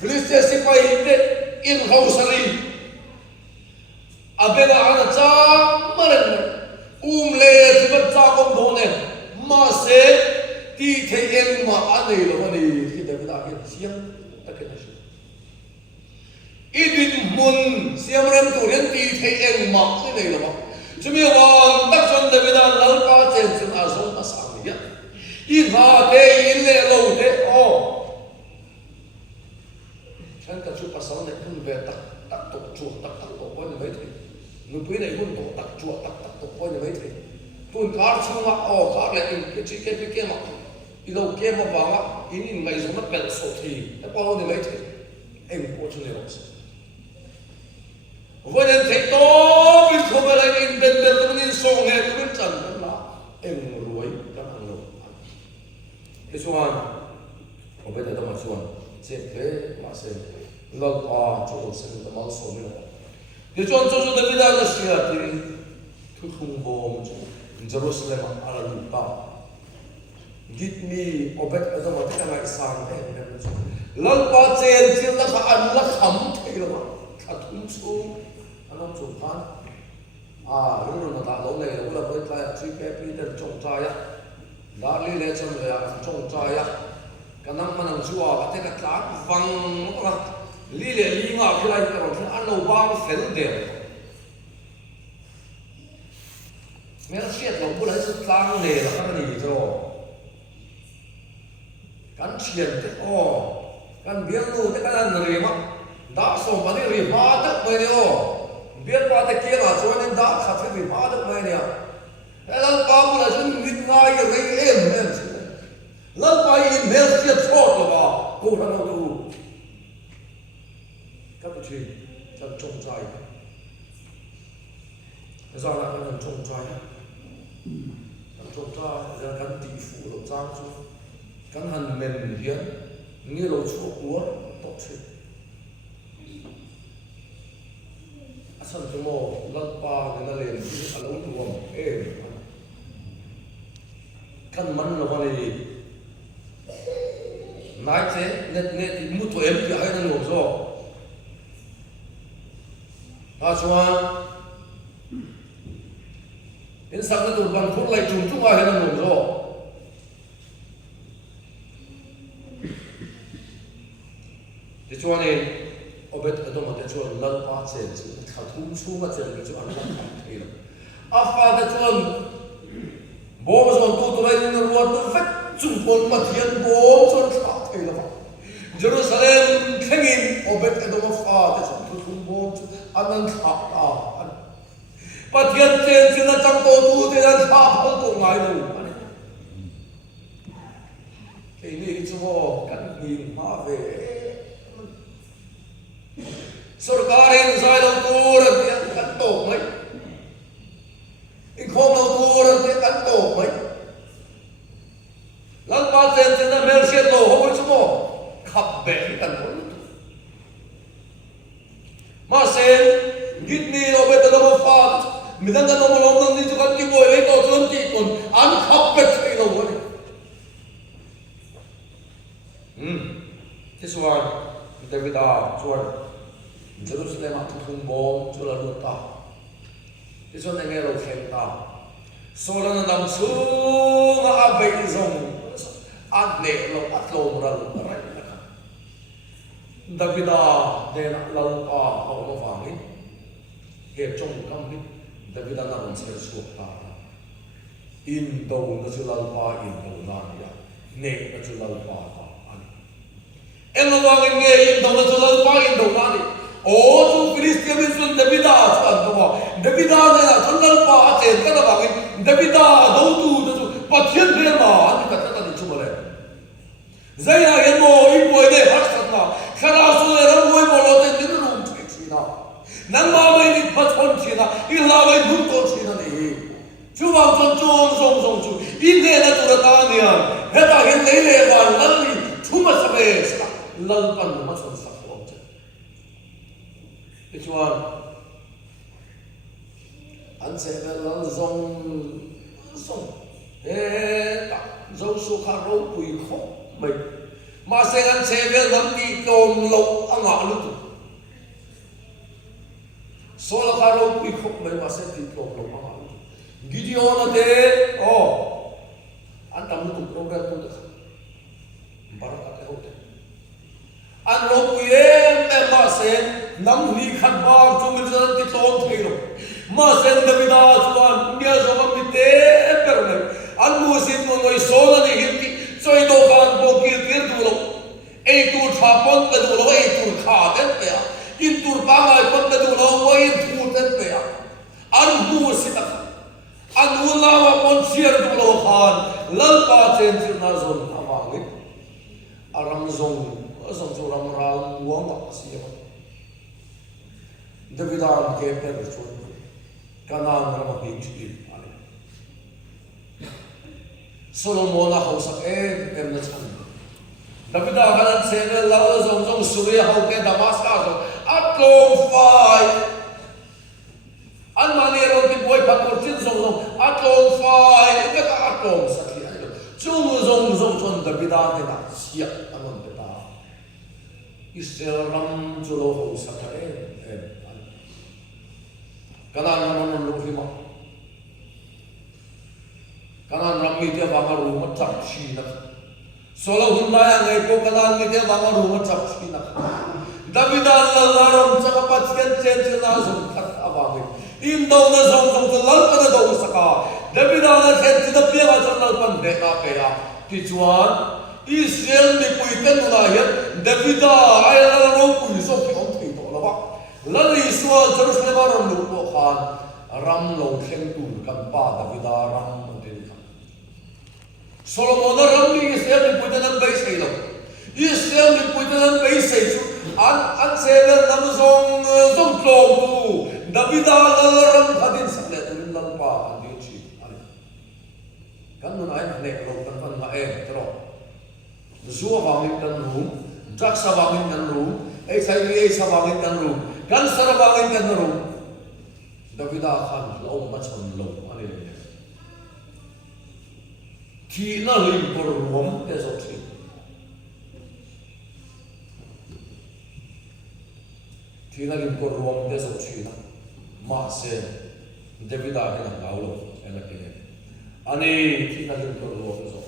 Filistia sipai te in hausari abena ana cha maren le tibat cha kom dhone ma se ti the en ma ane lo ni ki da da ki siam ta ke na shi idin mun siam ram tu ren ti the en ma ni nei lo ma chumi wang tak chon da da lal pa chen chen a so ma sa ni ya i ha te in le lo te o chan ka chu pa sa ne kun ve tak tak to chu tak tak to ko ni mai thi nu pui nei hun to tak chu tak tak to ko ni mai thi tun kar chunga o kar le in ke chi ke pi ke ma i lo ke ma ba ma in mai zo na pel so thi ta ko ni mai thi em ko chu ne ro se when en thei to bi ko ba la in ben ben tu ni so he tu chan na em ruai ka ang lo ke chuan o be da ma chuan che ke ma se lo pa chu se da ma so ni ke chuan chu da bi da na sia ti thu thung bom chu Jerusalem ala lupa git mi obet adama ta na isan lal pa chen chil na kha an la kham thei lo kha thum chu anam chu khan ru na ta lo nei lo la bai tla chi pe pi den chong cha ya da li le chom le ya chong cha ya kanam manang chu a te ka tla wang ma li le li nga khilai ka ro an lo ba fel de Mẹ chết nó cũng lấy sự tăng nề là các bạn cho cắn chuyện thế cắn biết luôn thế các bạn người mà đã sống vào đây rồi phá được mấy điều biết qua thế kia là cho nên đã khát cái gì phá được mấy điều cái lần qua cũng là chúng nghịch ngay cái em lần qua in mail chết sót rồi mà cô thằng nào đâu các bạn chuyện chân trông trai do là cái lần trông trai trông cha ra căn tỷ phú lo trang chu căn han men hian ni lo chu ua to che asan chu mo lal pa na len ti alo tuam kan man lo ni nai che net mu to em ti hai na lo zo ta chuan in sang na tu ban phuk lai chung chung a hen an lo ti chuan ni obet adoma te chuan lal pa chen chu kha thum chu ma chen chu an la kham thei lo a fa da chuan bo zo tu tu lai ni ro tu vet chung pon ma thian bo chuan kha thei lo Jerusalem thengin obet adoma fa te chuan tu thum bo an kha ta Pathian chen sila chang to tu te dan tha phal ko ngai lo ke ni chu mo kan ni ma ve sarkarin zai lo tu ra te kan to mai in khom lo tu ra te kan to mai lan pa chen sila mel shet lo ho chu mo khap be kan mo ma sen git ni obet da mo fa midang ka nomolom nang ni chu kan ki boy le to chon ti kon an khap pe this one David chuan Jerusalem thung bom chula luta this one nge lo khen ta solan nam chu nga abei zong an ne lo atlom ral rai na David de na lo pa ho lo wangi he chong kam ni David na ron se su ta in do na chula pa in do na ya ne na chula pa em lo wang nge in do na chula pa in do na ni o chu Philistine min sun David chuan to David na chula pa chen ka na wang David do tu tu pathian he ma an ka ta ni chu le zaya ye mo i poi de hat sat na khara su le ram moi mo lo te din rum chi na nang ma mai ni pathon chi na i la mai dun to chi na ni chu wang chon chong song song chu in ne na tu ta ni an he ta hin le le wan lan ni chu ma sa be sa lan pan ma chon sa ko che chuan an se be lan zong zong he ta zo su kha ro pui kho mai ma se an se be lam ti tom lo anga lu tu so la kha ro pui kho mai ma se ti tom lo anga lu Gideon ate an tam tu program tu ta baraka te hote an ro pui em ma se nam ni khat ba chu mi zan ti tom thei lo ma se Davida chuan nia zo ma mi te per ne an mu sin mo ngoi so na ni him ti soi do kan bo kir kir du lo ei tu tha pon te du lo ei tu kha den pe in tur pa ngai pon te du lo wai thu ten pe an mu si ta an u la wa pon siar du lo khan lal pa chen chi na zon ama ngi aram zong zong chu ram ra wa ma si ya Davida ke per chon kanan ram hi chi ani Solomon a hosak em na chan Davida kanan sene la zong zong Surya ho ke Damascus atlom fai an mani ro ti boy pa por chin zong zong atlom fai ke ka atlom sakhi ai chung zong zong chon Davida de na sia amon de ta Israel ram chulo ho sakha em kanan ram lo fi ma kanan ram mi te wanga ru ma chap chi na solo hunna ya ngai ko kanan mi te wanga ru ma chap chi na Davida la ram chaka pat ken chen chen na zum khat awang in do na zong zong to lal pa na do saka Davida na chen ti da pia ma chan lal pan de na pe ya ti chuan Israel ni pui ten na hian Davida ai la ro pui so ki on thei to la ba la ri suwa Jerusalem ram lu ko khan ram lo thleng tu kan pa Davida ram Solomon ram ni Israel ni pui ten bai sei lo Israel ni pui ten bai sei chu an se le nam zong zong tlom tu Davida la ram khadin sak le tu lam pa an di chi ani kan nu nai ne lo kan fan ma tro zuwa wangin kan ru jak sa wangin kan ru ei sai ei sa wangin kan ru kan sar wangin kan ru Davida khan lo ma chon lo ani ki na lim por rom te zo chi ki na lim por rom te zo chi na ma se Davida ke na lo ela ke ani ki na lim por rom zo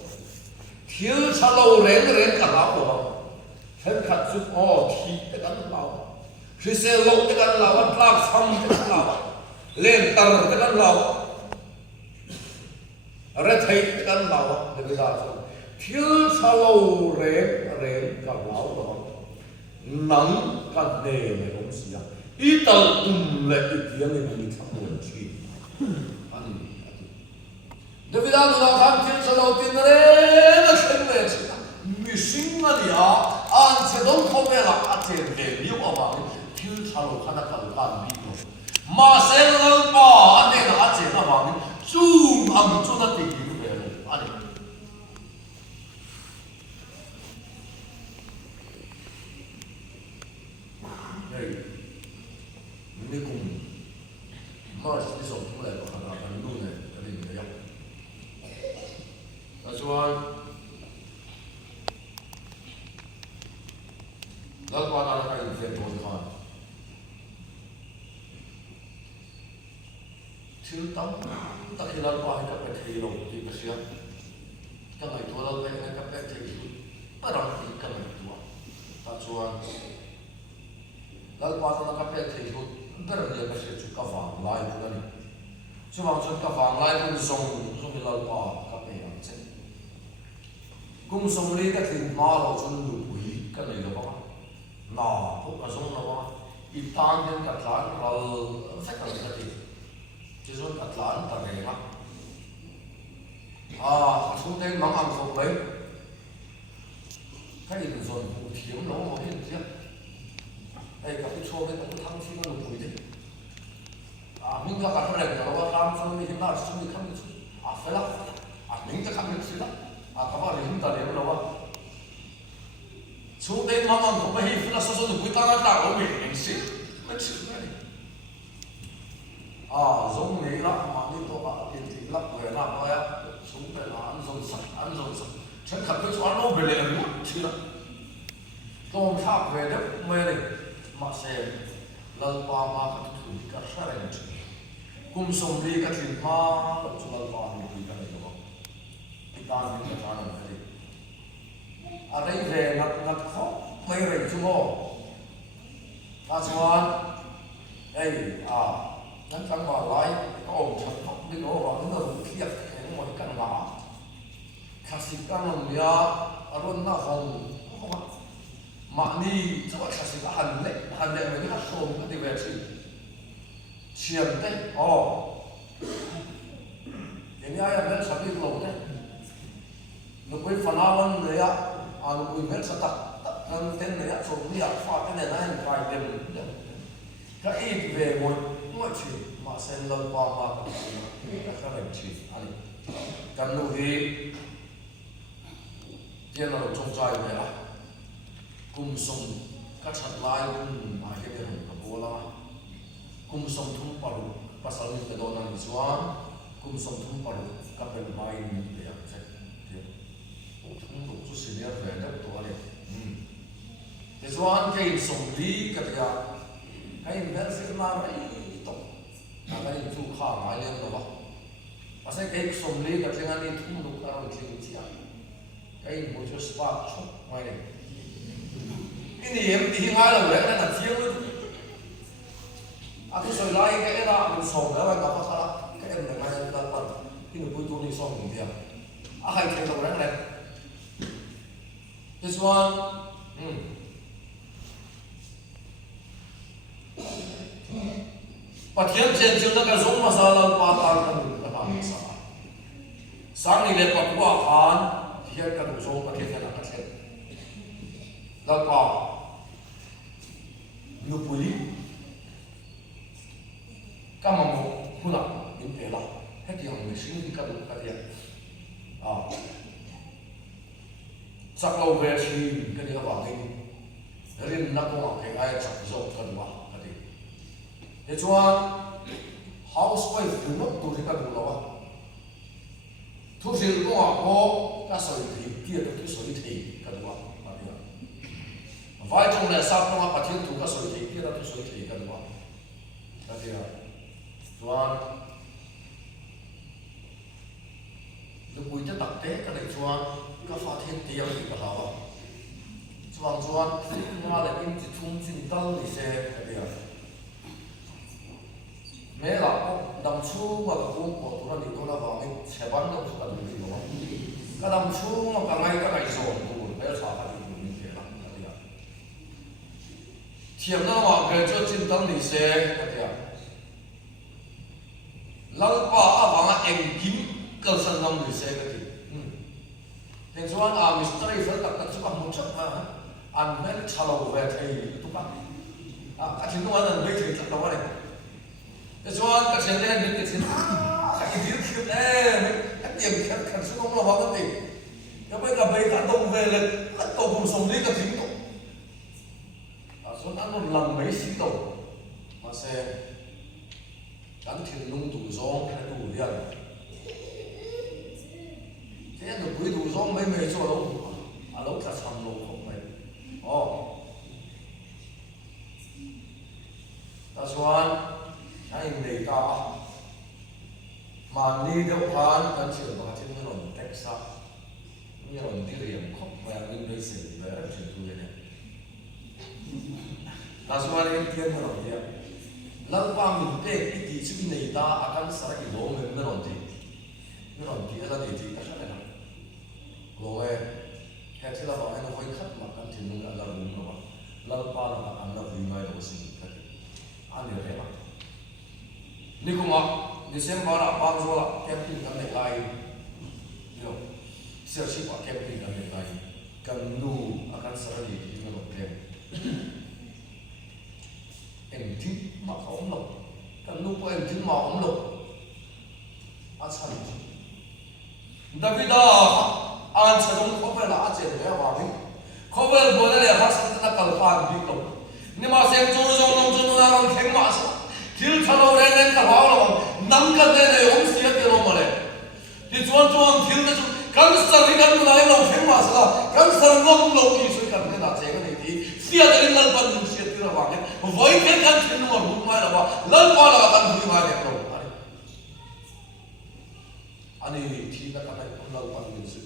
thiếu sa lo ren ren ka la ko hen khat chu thi te kan la khi se lo te kan la wa plak sam te kan la len tar te kan la ra thai te kan la Davida chu thiếu sa lo ren ren ka la ko nang ka de me dong si ya i tal le i tiang ni thang mo chi Davida na kham tin sa lo tin re na chen me chi mi sing na ya an se dong ko me la a chen le ni wa ba thil sa lo khana ka ka bi no ma se lo pa an ne na a chen na ba ni chu am chu na ti ki be lo ani hey ni kum ma si so tu le ko na ka nu ne ri ne ya That's why lalpa ta ka in fen ton khan thil tam ta hi lalpa hi ka pe thei lo ti ka sia ka ngai to lal pe ka pe thei parang ti ka ngai to ta chuan lalpa ta ka pe thei hu ber dia ka sia chu ka wang lai ko ni chu wang chu ka wang lai ko zong zong lalpa ka pe ang chen kum som li ka thin ma lo chun lu pui ka nei lo ba na ko ka zong na ba i tan den ka tlan ral sa ka ka ti chi zon ka tlan ta re ha su ten mang ang so bai ka in zon pu thiam lo mo hin tia ai ka pi cho ben ka thang chi lo pui ti mình ka ka re na wa ram so mi hin na su mi kham chi fa la mình ka kham chi la ka ba ri hin ta le lo wa su ten mang ang ko ba hi fu la so so pui ta na ta ko mi ning si ma chi na ni giống này lắm mà đi tôi bảo tiền thì lắm về làm thôi á chúng phải là ăn rồi sạch chân thật với choán nó về liền luôn chứ đó tôi tháp về đất mê này mà xem lần qua mà các thứ các sai này cùng sống đi các chuyện mà chúng lần qua thì cái này đúng không cái ta những cái ta làm cái gì ở đây về ngặt khó mấy rồi chúng không ta choán đâyนั้นจังหวะไรก็อมฉันทำนี่ก็ว่าเรื่องเทียบแข็งหมดกันหนาคาสิกันลมยาอารมณ์น่าฟังมานี่จะว่าคาสิกันหันเล็กไม่ได้ชมก็ดีเวทีเชียนเต้อย่างนี้ยังเป็นสติหลงเต้นุ้ยฟันอาวันเลยนุ้ยเป็นสตักนั่นเต้นเลยชมนี่ฟาดกันเนี่ยนั่นไปเต็มก็อีกเวหมดmọi chuyện mà xem lâu qua các bệnh chuyện anh cần lưu ý tiền nào trong trái về à cùng sống các chặt lai cùng mà cái điều của bố là cùng sống thung paru pasal ni kedua nang Islam cùng sống thung paru các bệnh mai ni dia cek dia thung tu tu senior về đó tu anh Islam cái sống lý cái dia cái bên phía nam ấy cái này chú khá ngại lên đó mà sẽ cái sông lý cái tiếng Anh thung lục ta được tiếng chia cái một chút spark chút ngoài này cái này em thì ngay là vậy nên là chiếu luôn cái sợi lai cái đó mình sông đó bạn có phát cái em này ngay là bận cái người bui tu đi sông mình tiền hay cái đầu đấy này this one Pathian chen chil na zong masala patan kan ka ba sa sang ni le pakwa khan thian ka zong pathian na ka chen la pa nu puli ka ma mo huna in pe la he ti ang sing di ka du ka dia sak lo ve chi ka dia ba ngi rin na ko ka ai chak zo ka du ba để cho housewife từ lúc tôi thấy các đủ đó thu tiền của họ có các sợi thì kia được cái sợi thì các đủ mà bây giờ vai trong này sao nó mà thiên thủ các sợi thì kia là cái sợi thì các đủ các bây giờ cho lúc buổi tết đặc tế cái này cho các phát hiện tiền thì các họ cho nó là những cái thông tin tăng thì sẽ cái bây giờ mẹ là cũng đâm chu mà cũng có tụi nó đi đâu là vào mình sẽ bán đâu cũng là được gì đó cái đâm chu mà cái này rồi cũng mẹ sao phải đi mình thế là cái gì à thiệp nó mà cái cho trên tấm đi xe cái gì à lăng pa vàng anh kim cơ sở năm đi xe cái gì thế cho anh Mr. phải đặt đặt cho một chút mà anh phải trả lâu về thì tụi bạn cái chuyện đó là về thì chắc đâu này Iswan kasi na hindi kasi hindi cute at yung kasi nung labanan kapay ka tong vele at to kung sumli ka dito so ano lang may sito kasi kan tinung tu zong ka tu yan kaya no pui tu zong may cho lo alo ka sam lo ko may ta xuan anh để ta mà ni đâu phan kan chịu mà trên cái lòng Texas như lòng đi riêng khóc và mình đây xử về chuyện tu này ta xuan em thiên cái lòng gì lần qua mình để cái gì chuyện này ta akan sarà cái lỗ mình cái lòng gì là gì ta khác này lỗ ấy cái thứ là bảo anh nói khát mà kan thiên mình là đúng rồi lần qua là anh là vì mai đó sinh cái anh nhớ thế mà ni cũng mà December là bao nhiêu là camping kan này lại yo sẽ chỉ qua camping kan này lại kan nu akan sarà gì thì nó được em thích mà không lộc kan nu của em thích mà không lộc anh sao David anh sẽ không có phải là anh sẽ để vào đi không phải bố là hắn sẽ ta cần phải đi đâu nhưng mà xem chỗ trong nông dân nó đang khen mà sao thiếu thằng nào đang đang cả vào rồi nắm cái này ông sẽ cái nó mà đấy thì chuan thiếu cái kan sa ri kan lai lo khen mà sao kan sa ngom lo đi suy kan cái nào sẽ cái này thì phía cái lần ban mình sẽ đi ra vào cái với cái kan thiên nó đúng mai là vào lần qua là kan đi mai cái đâu anh thì là cái này cũng lần ban mình sẽ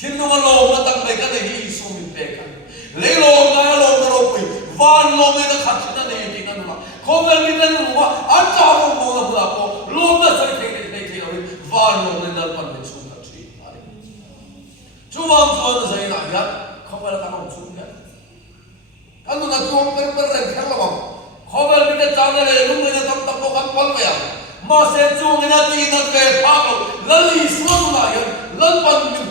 thiên nó lo nó tăng cái này đi số mình bé cái lấy lo nó quỳ van lo nó khát nó này thì nó không phải mình nên mua anh ta không mua được đâu lo nó sẽ thế rồi van lo nó lần ban mình xuống cái gì chú ông cho nó dạy lại nhá không phải là các ông xuống nhá anh nó chú ông cái này khác là không phải mình cái trang này lúc mình tập tập có căn quan vậy mà sẽ chú người ta tin nó về phá rồi lần đi xuống lại lần ban mình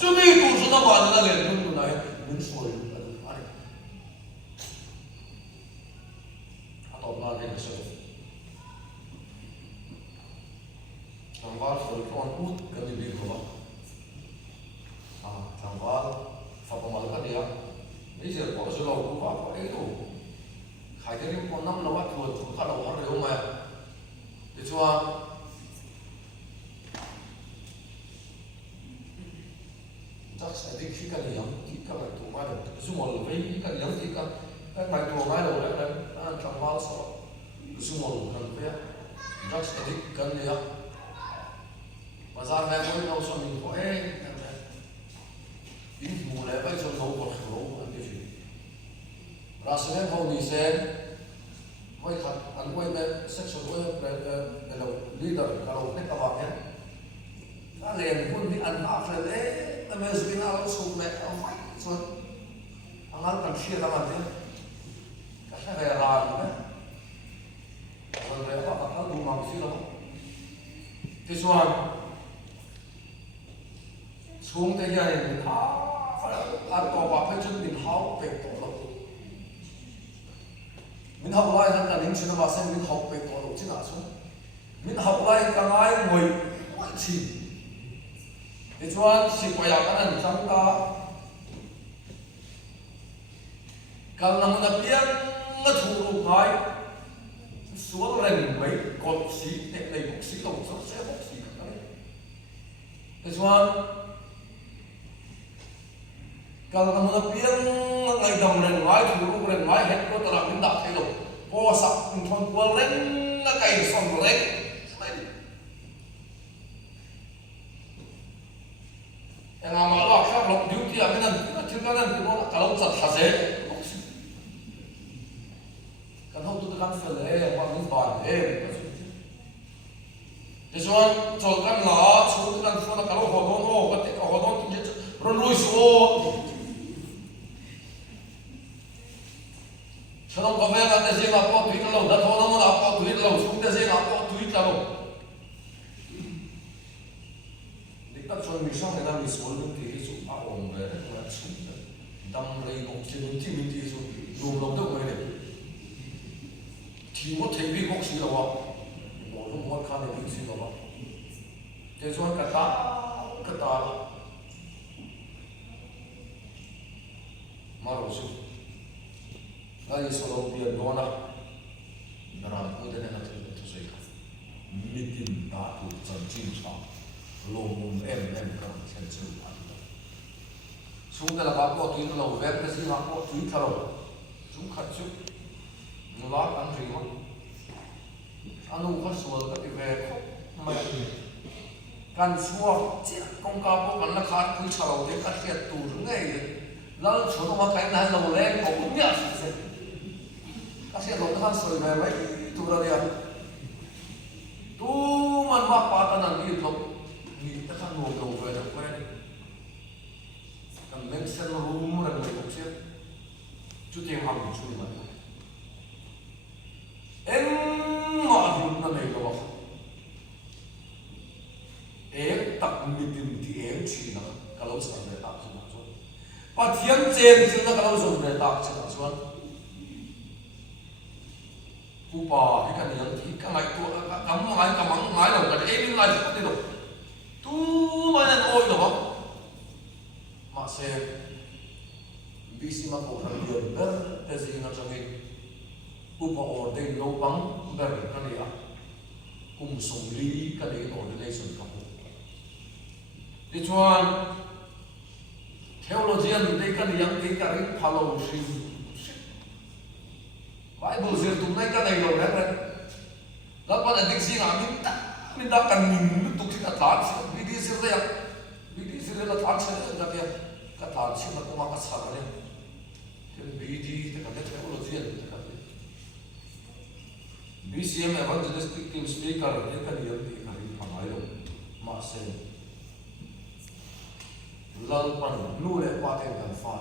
chúng mình cũng chúng ta bảo là người đúng rồi này mình soi anh atau là này soi thằng vào rồi con út cái gì bị không thằng vào phải có mal cái gì à bây giờ có số lâu cũng vào cái đâu khai cái con năm lâu thôi cũng khá lâu rồi không mà để cho chắc sẽ đi khi cái liang thì các bạn tụi mai được số một với cái liang thì các bạn tụi mai được đấy anh trong vào số một lần vậy chắc sẽ đi cái liang mà ra này mới đâu số mình có đi mua lại bây giờ đâu có khẩu anh cái gì ra xem hôm đi xem với anh quay về section với là leader kalau cái các bạn nhé anh liền muốn đi ăn áp lên đấy mà giờ bên nào xuống mẹ ông phải rồi anh ăn cần chia ra mà thế cái này là nữa rồi về họ bắt đầu đủ mong xí đâu thế xuống thế này mình ăn có bà phải chân mình háo về tổ lộc mình học lại rằng là những chuyện mà xem mình học về tổ lộc chứ nào xuống mình học lại cả ai ngồi chỉ thì chuan si quay cái này chúng ta cần làm một tiếng nó thủ tục nói xuống lần mấy con xí để lấy bốc xí tổng số sẽ bốc xí cái đấy thì chuan cần làm một tiếng ngày đồng lần nói thủ tục lần nói hết có tờ làm đọc thay đổi có sập thôn quân lên nó cày xong lên yang amal lo akhirat lo duty aminan kita kan kita kalau zat hasil kan hau tu kan fel wa min ban thế cho kan la chu kan so na kalau ho don ho ti ron roi so cho nó có vẻ là cái gì mà có tùy lâu đã thôi nó là có tùy lâu xuống cái gì là có tùy lâu tất cho mình sang người ta mình số lượng thì số áo ống về rất là sung đâm lấy một chân chỉ mình thì số dùng lâu đâu vậy thì một thể bị bốc xí đâu à một lúc một khăn để bị xí đâu à thế cho cái ta mà rồi số là số lâu tiền đó na làm cái này là thứ gì cả mitin đã tụt chân chim sao lông em kan sen chu an xuống cái là bác có tùy lâu về cái gì bác có tùy thầu chúng khát chút lá ăn gì mà anh uống có sủa cái về khóc màกันชัวเจ้ากงกาพวกกันละขาดคุยชาวเด็กก็เสียตูรึไงแล้วชวนมาใครนั้นเราแรงของเนี่ยสิก็เสียลงทางสวยแบบไหมตัวเราเนี่ยตัวมันว่าปาตันนั่นนี่เรานี่ตะขันโง่โง่ไปแล้วไปกันเม้นเส้นรูมอะไรไม่ถูกเสียจุดยังมันช่วยมันเอ็งมาดูนั่นเองก็ว่าเอ็งตักมีดินที่เอ็งชีนะก็เราสอนเลยตักใช่ไหมส่วนพอเทียมเจนจริงนะก็เราสอนเลยตักใช่ไหมส่วนผู้ป่าที่กันยังที่ก็ไม่ตัวกำลังกำลังหมายเรากันเอ็งไม่ได้ที่เราตู้มันนั่นโอ้ยหรอมาเซบิสิมาโกหันเดือนเบอร์แต่สิ่งนั้นจะมีผู้ป่าอดเดินโลบังเบอร์กันเนี่ยกุมส่งลีกันเองอดเดินส่วนกับดิฉันเทโลจีนได้กันยังได้กันริพาโลชิมไบเบิลเสียตุ้มได้กันในโลกนั้นแล้วพอจะดิ้งสิ่งอ่ะมินดักกันมินตุกที่กัดหลานวิธีสิ่งเดียววิธีสิ่งเดียวหลานเชื่อกันเนี่ยกัดหลานเชื่อมันก็มากัดสารเนี่ยที่วิธีที่กันเทโลจีนกันBCM evangelistic team speakerได้กันยังได้กันริพาโลมาเซนลัลปันนู่นแหละว่าแต่กันฟ้า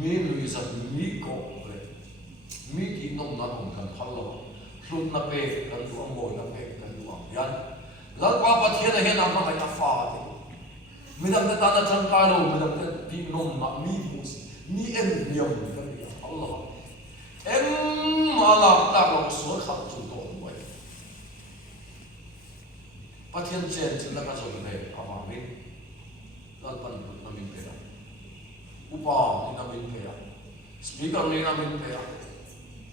มีลุยสัตมีโกเลยมีกินนมน้ำของกันพัลโลลุนนับเอกกันดูอังโบนับเอกกันดูอังยันลัลปาปะเทียนเห็นน้ำมันกันฟ้ามีดำแต่ตาหน้าจังกาโลมีดำแต่ปีนมน้ำมีมุสมีเอ็นเดียวกันเลยพัลโลเอ็นมาลับตาเราสวยขัดจุดโตไว้ปะเทียนเจนจึงแล้วก็จะเป็นอามามิลัลปันนามินเปียอุปานี่นามินเปียสปีกเกอร์นี่นามินเปีย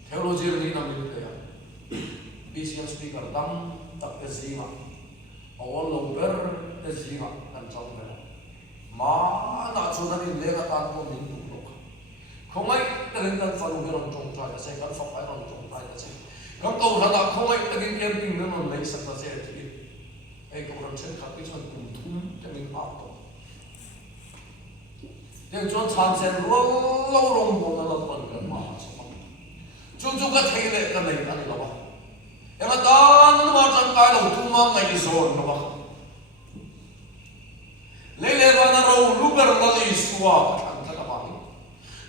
เทโลจีนี่นามินเปียBCM สปีกเกอร์ดังตักเตจิมาออลโลเบอร์เตจิมากันจังเลยมาหน้าชุดนั้นเลี้ยงกันก็มินตุกลุกคงไม่แต่เรื่องการฟังเรื่องจงใจจะใช้การฟังไปเรื่องจงใจจะใช้การเก่าระดับคงไม่แต่เรื่องแคมปิ้งเรื่องมันไม่สักเสียทีไอ้คนเช่นขับไปชนกลุ่มทุ่มจะมีภาพต่อยังจนทางเส้นเราลงบนนั้นปันกันมาใช่ไหมจู่ๆก็เทเลกันเลยกันหรอวะยังมาตอนมาจังการเราทุ่มมาไงโซนหรอวะเล่ๆกันเราลูกเบอร์เราอีสวาทันทันบ้าง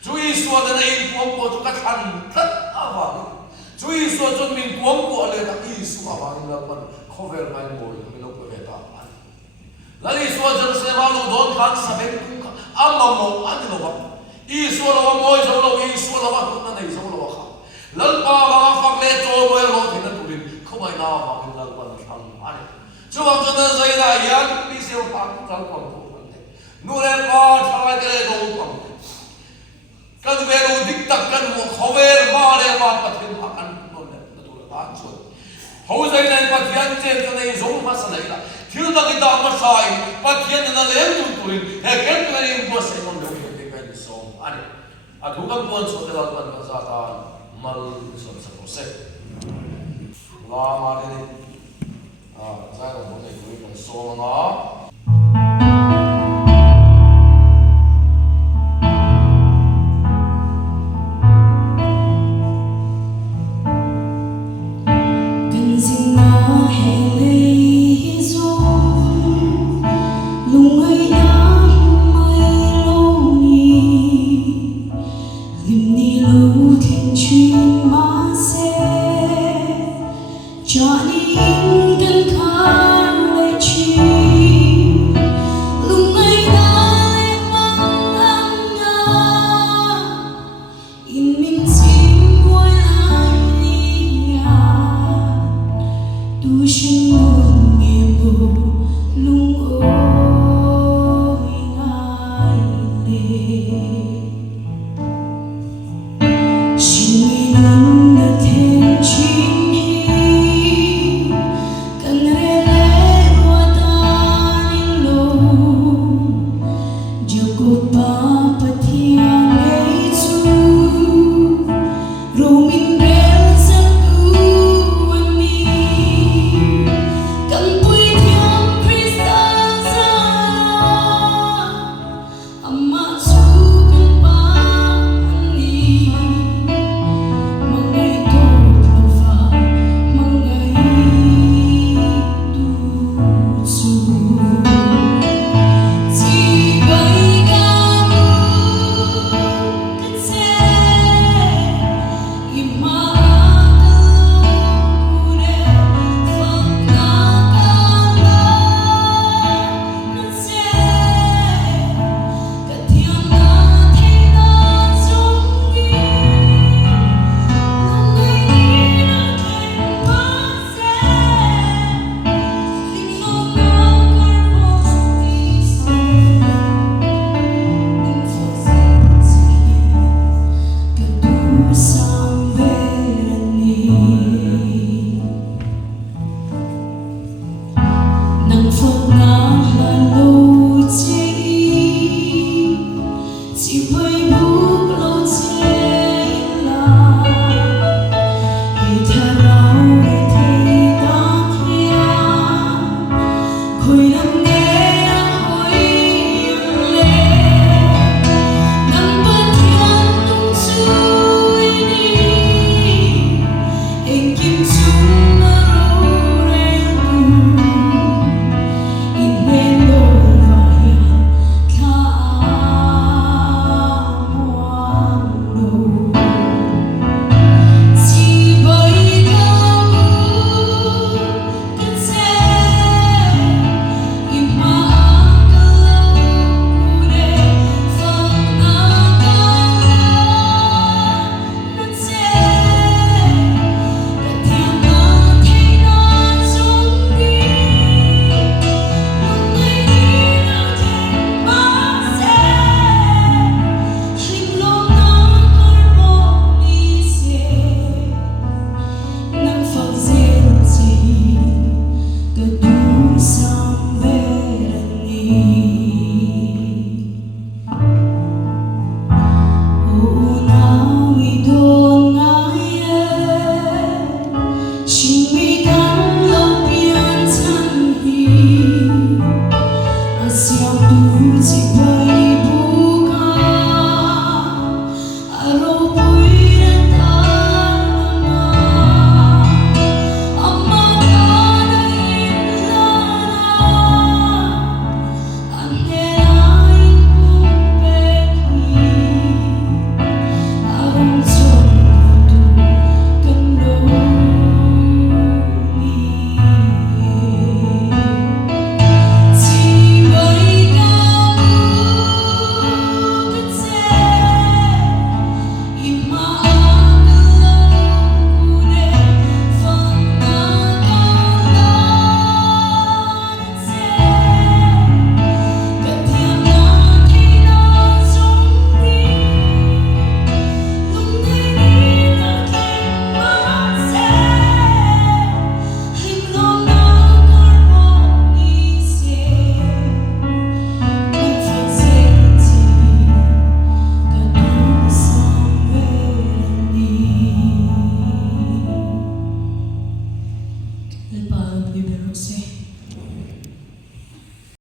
จู่อีสวาเดินอีกพวกพวกจุกทันทันบ้างจู่อีสวาจนมีพวกพวกอะไรนะอีสวาบ้างแล้วมัน cover ไม่หมดไม่รู้เป็นอะไรแล้วอีสวาจนเสมาลูกโดนทันสมัยamma mo ani lo ba isu lo wa mo zo lo isu lo wa na nei zo lo wa kha lal pa wa fa le to mo lo thi na tu rin kho mai na wa in lal pa na thang ani chu wa zo na zai la yan pi se pa tal ko ko nu le pa tha de le do pa kan ve lo dik tak kan mo khover ma le wa pa thin ma kan no le na tu la chu ho zai na pa thian che to nei zo ma sa nei la thiếu ta cái đạo mà sai, bắt thiên là lấy tụi tụi, hệ kết là những bộ sẽ còn được hiện cái sống, anh, thu các buôn số tiền là cần ra ta mal số sẽ là mà đi, giải đồng bộ này tụi còn số nó. Tu shin nun nge bo lung o tu chỉ bay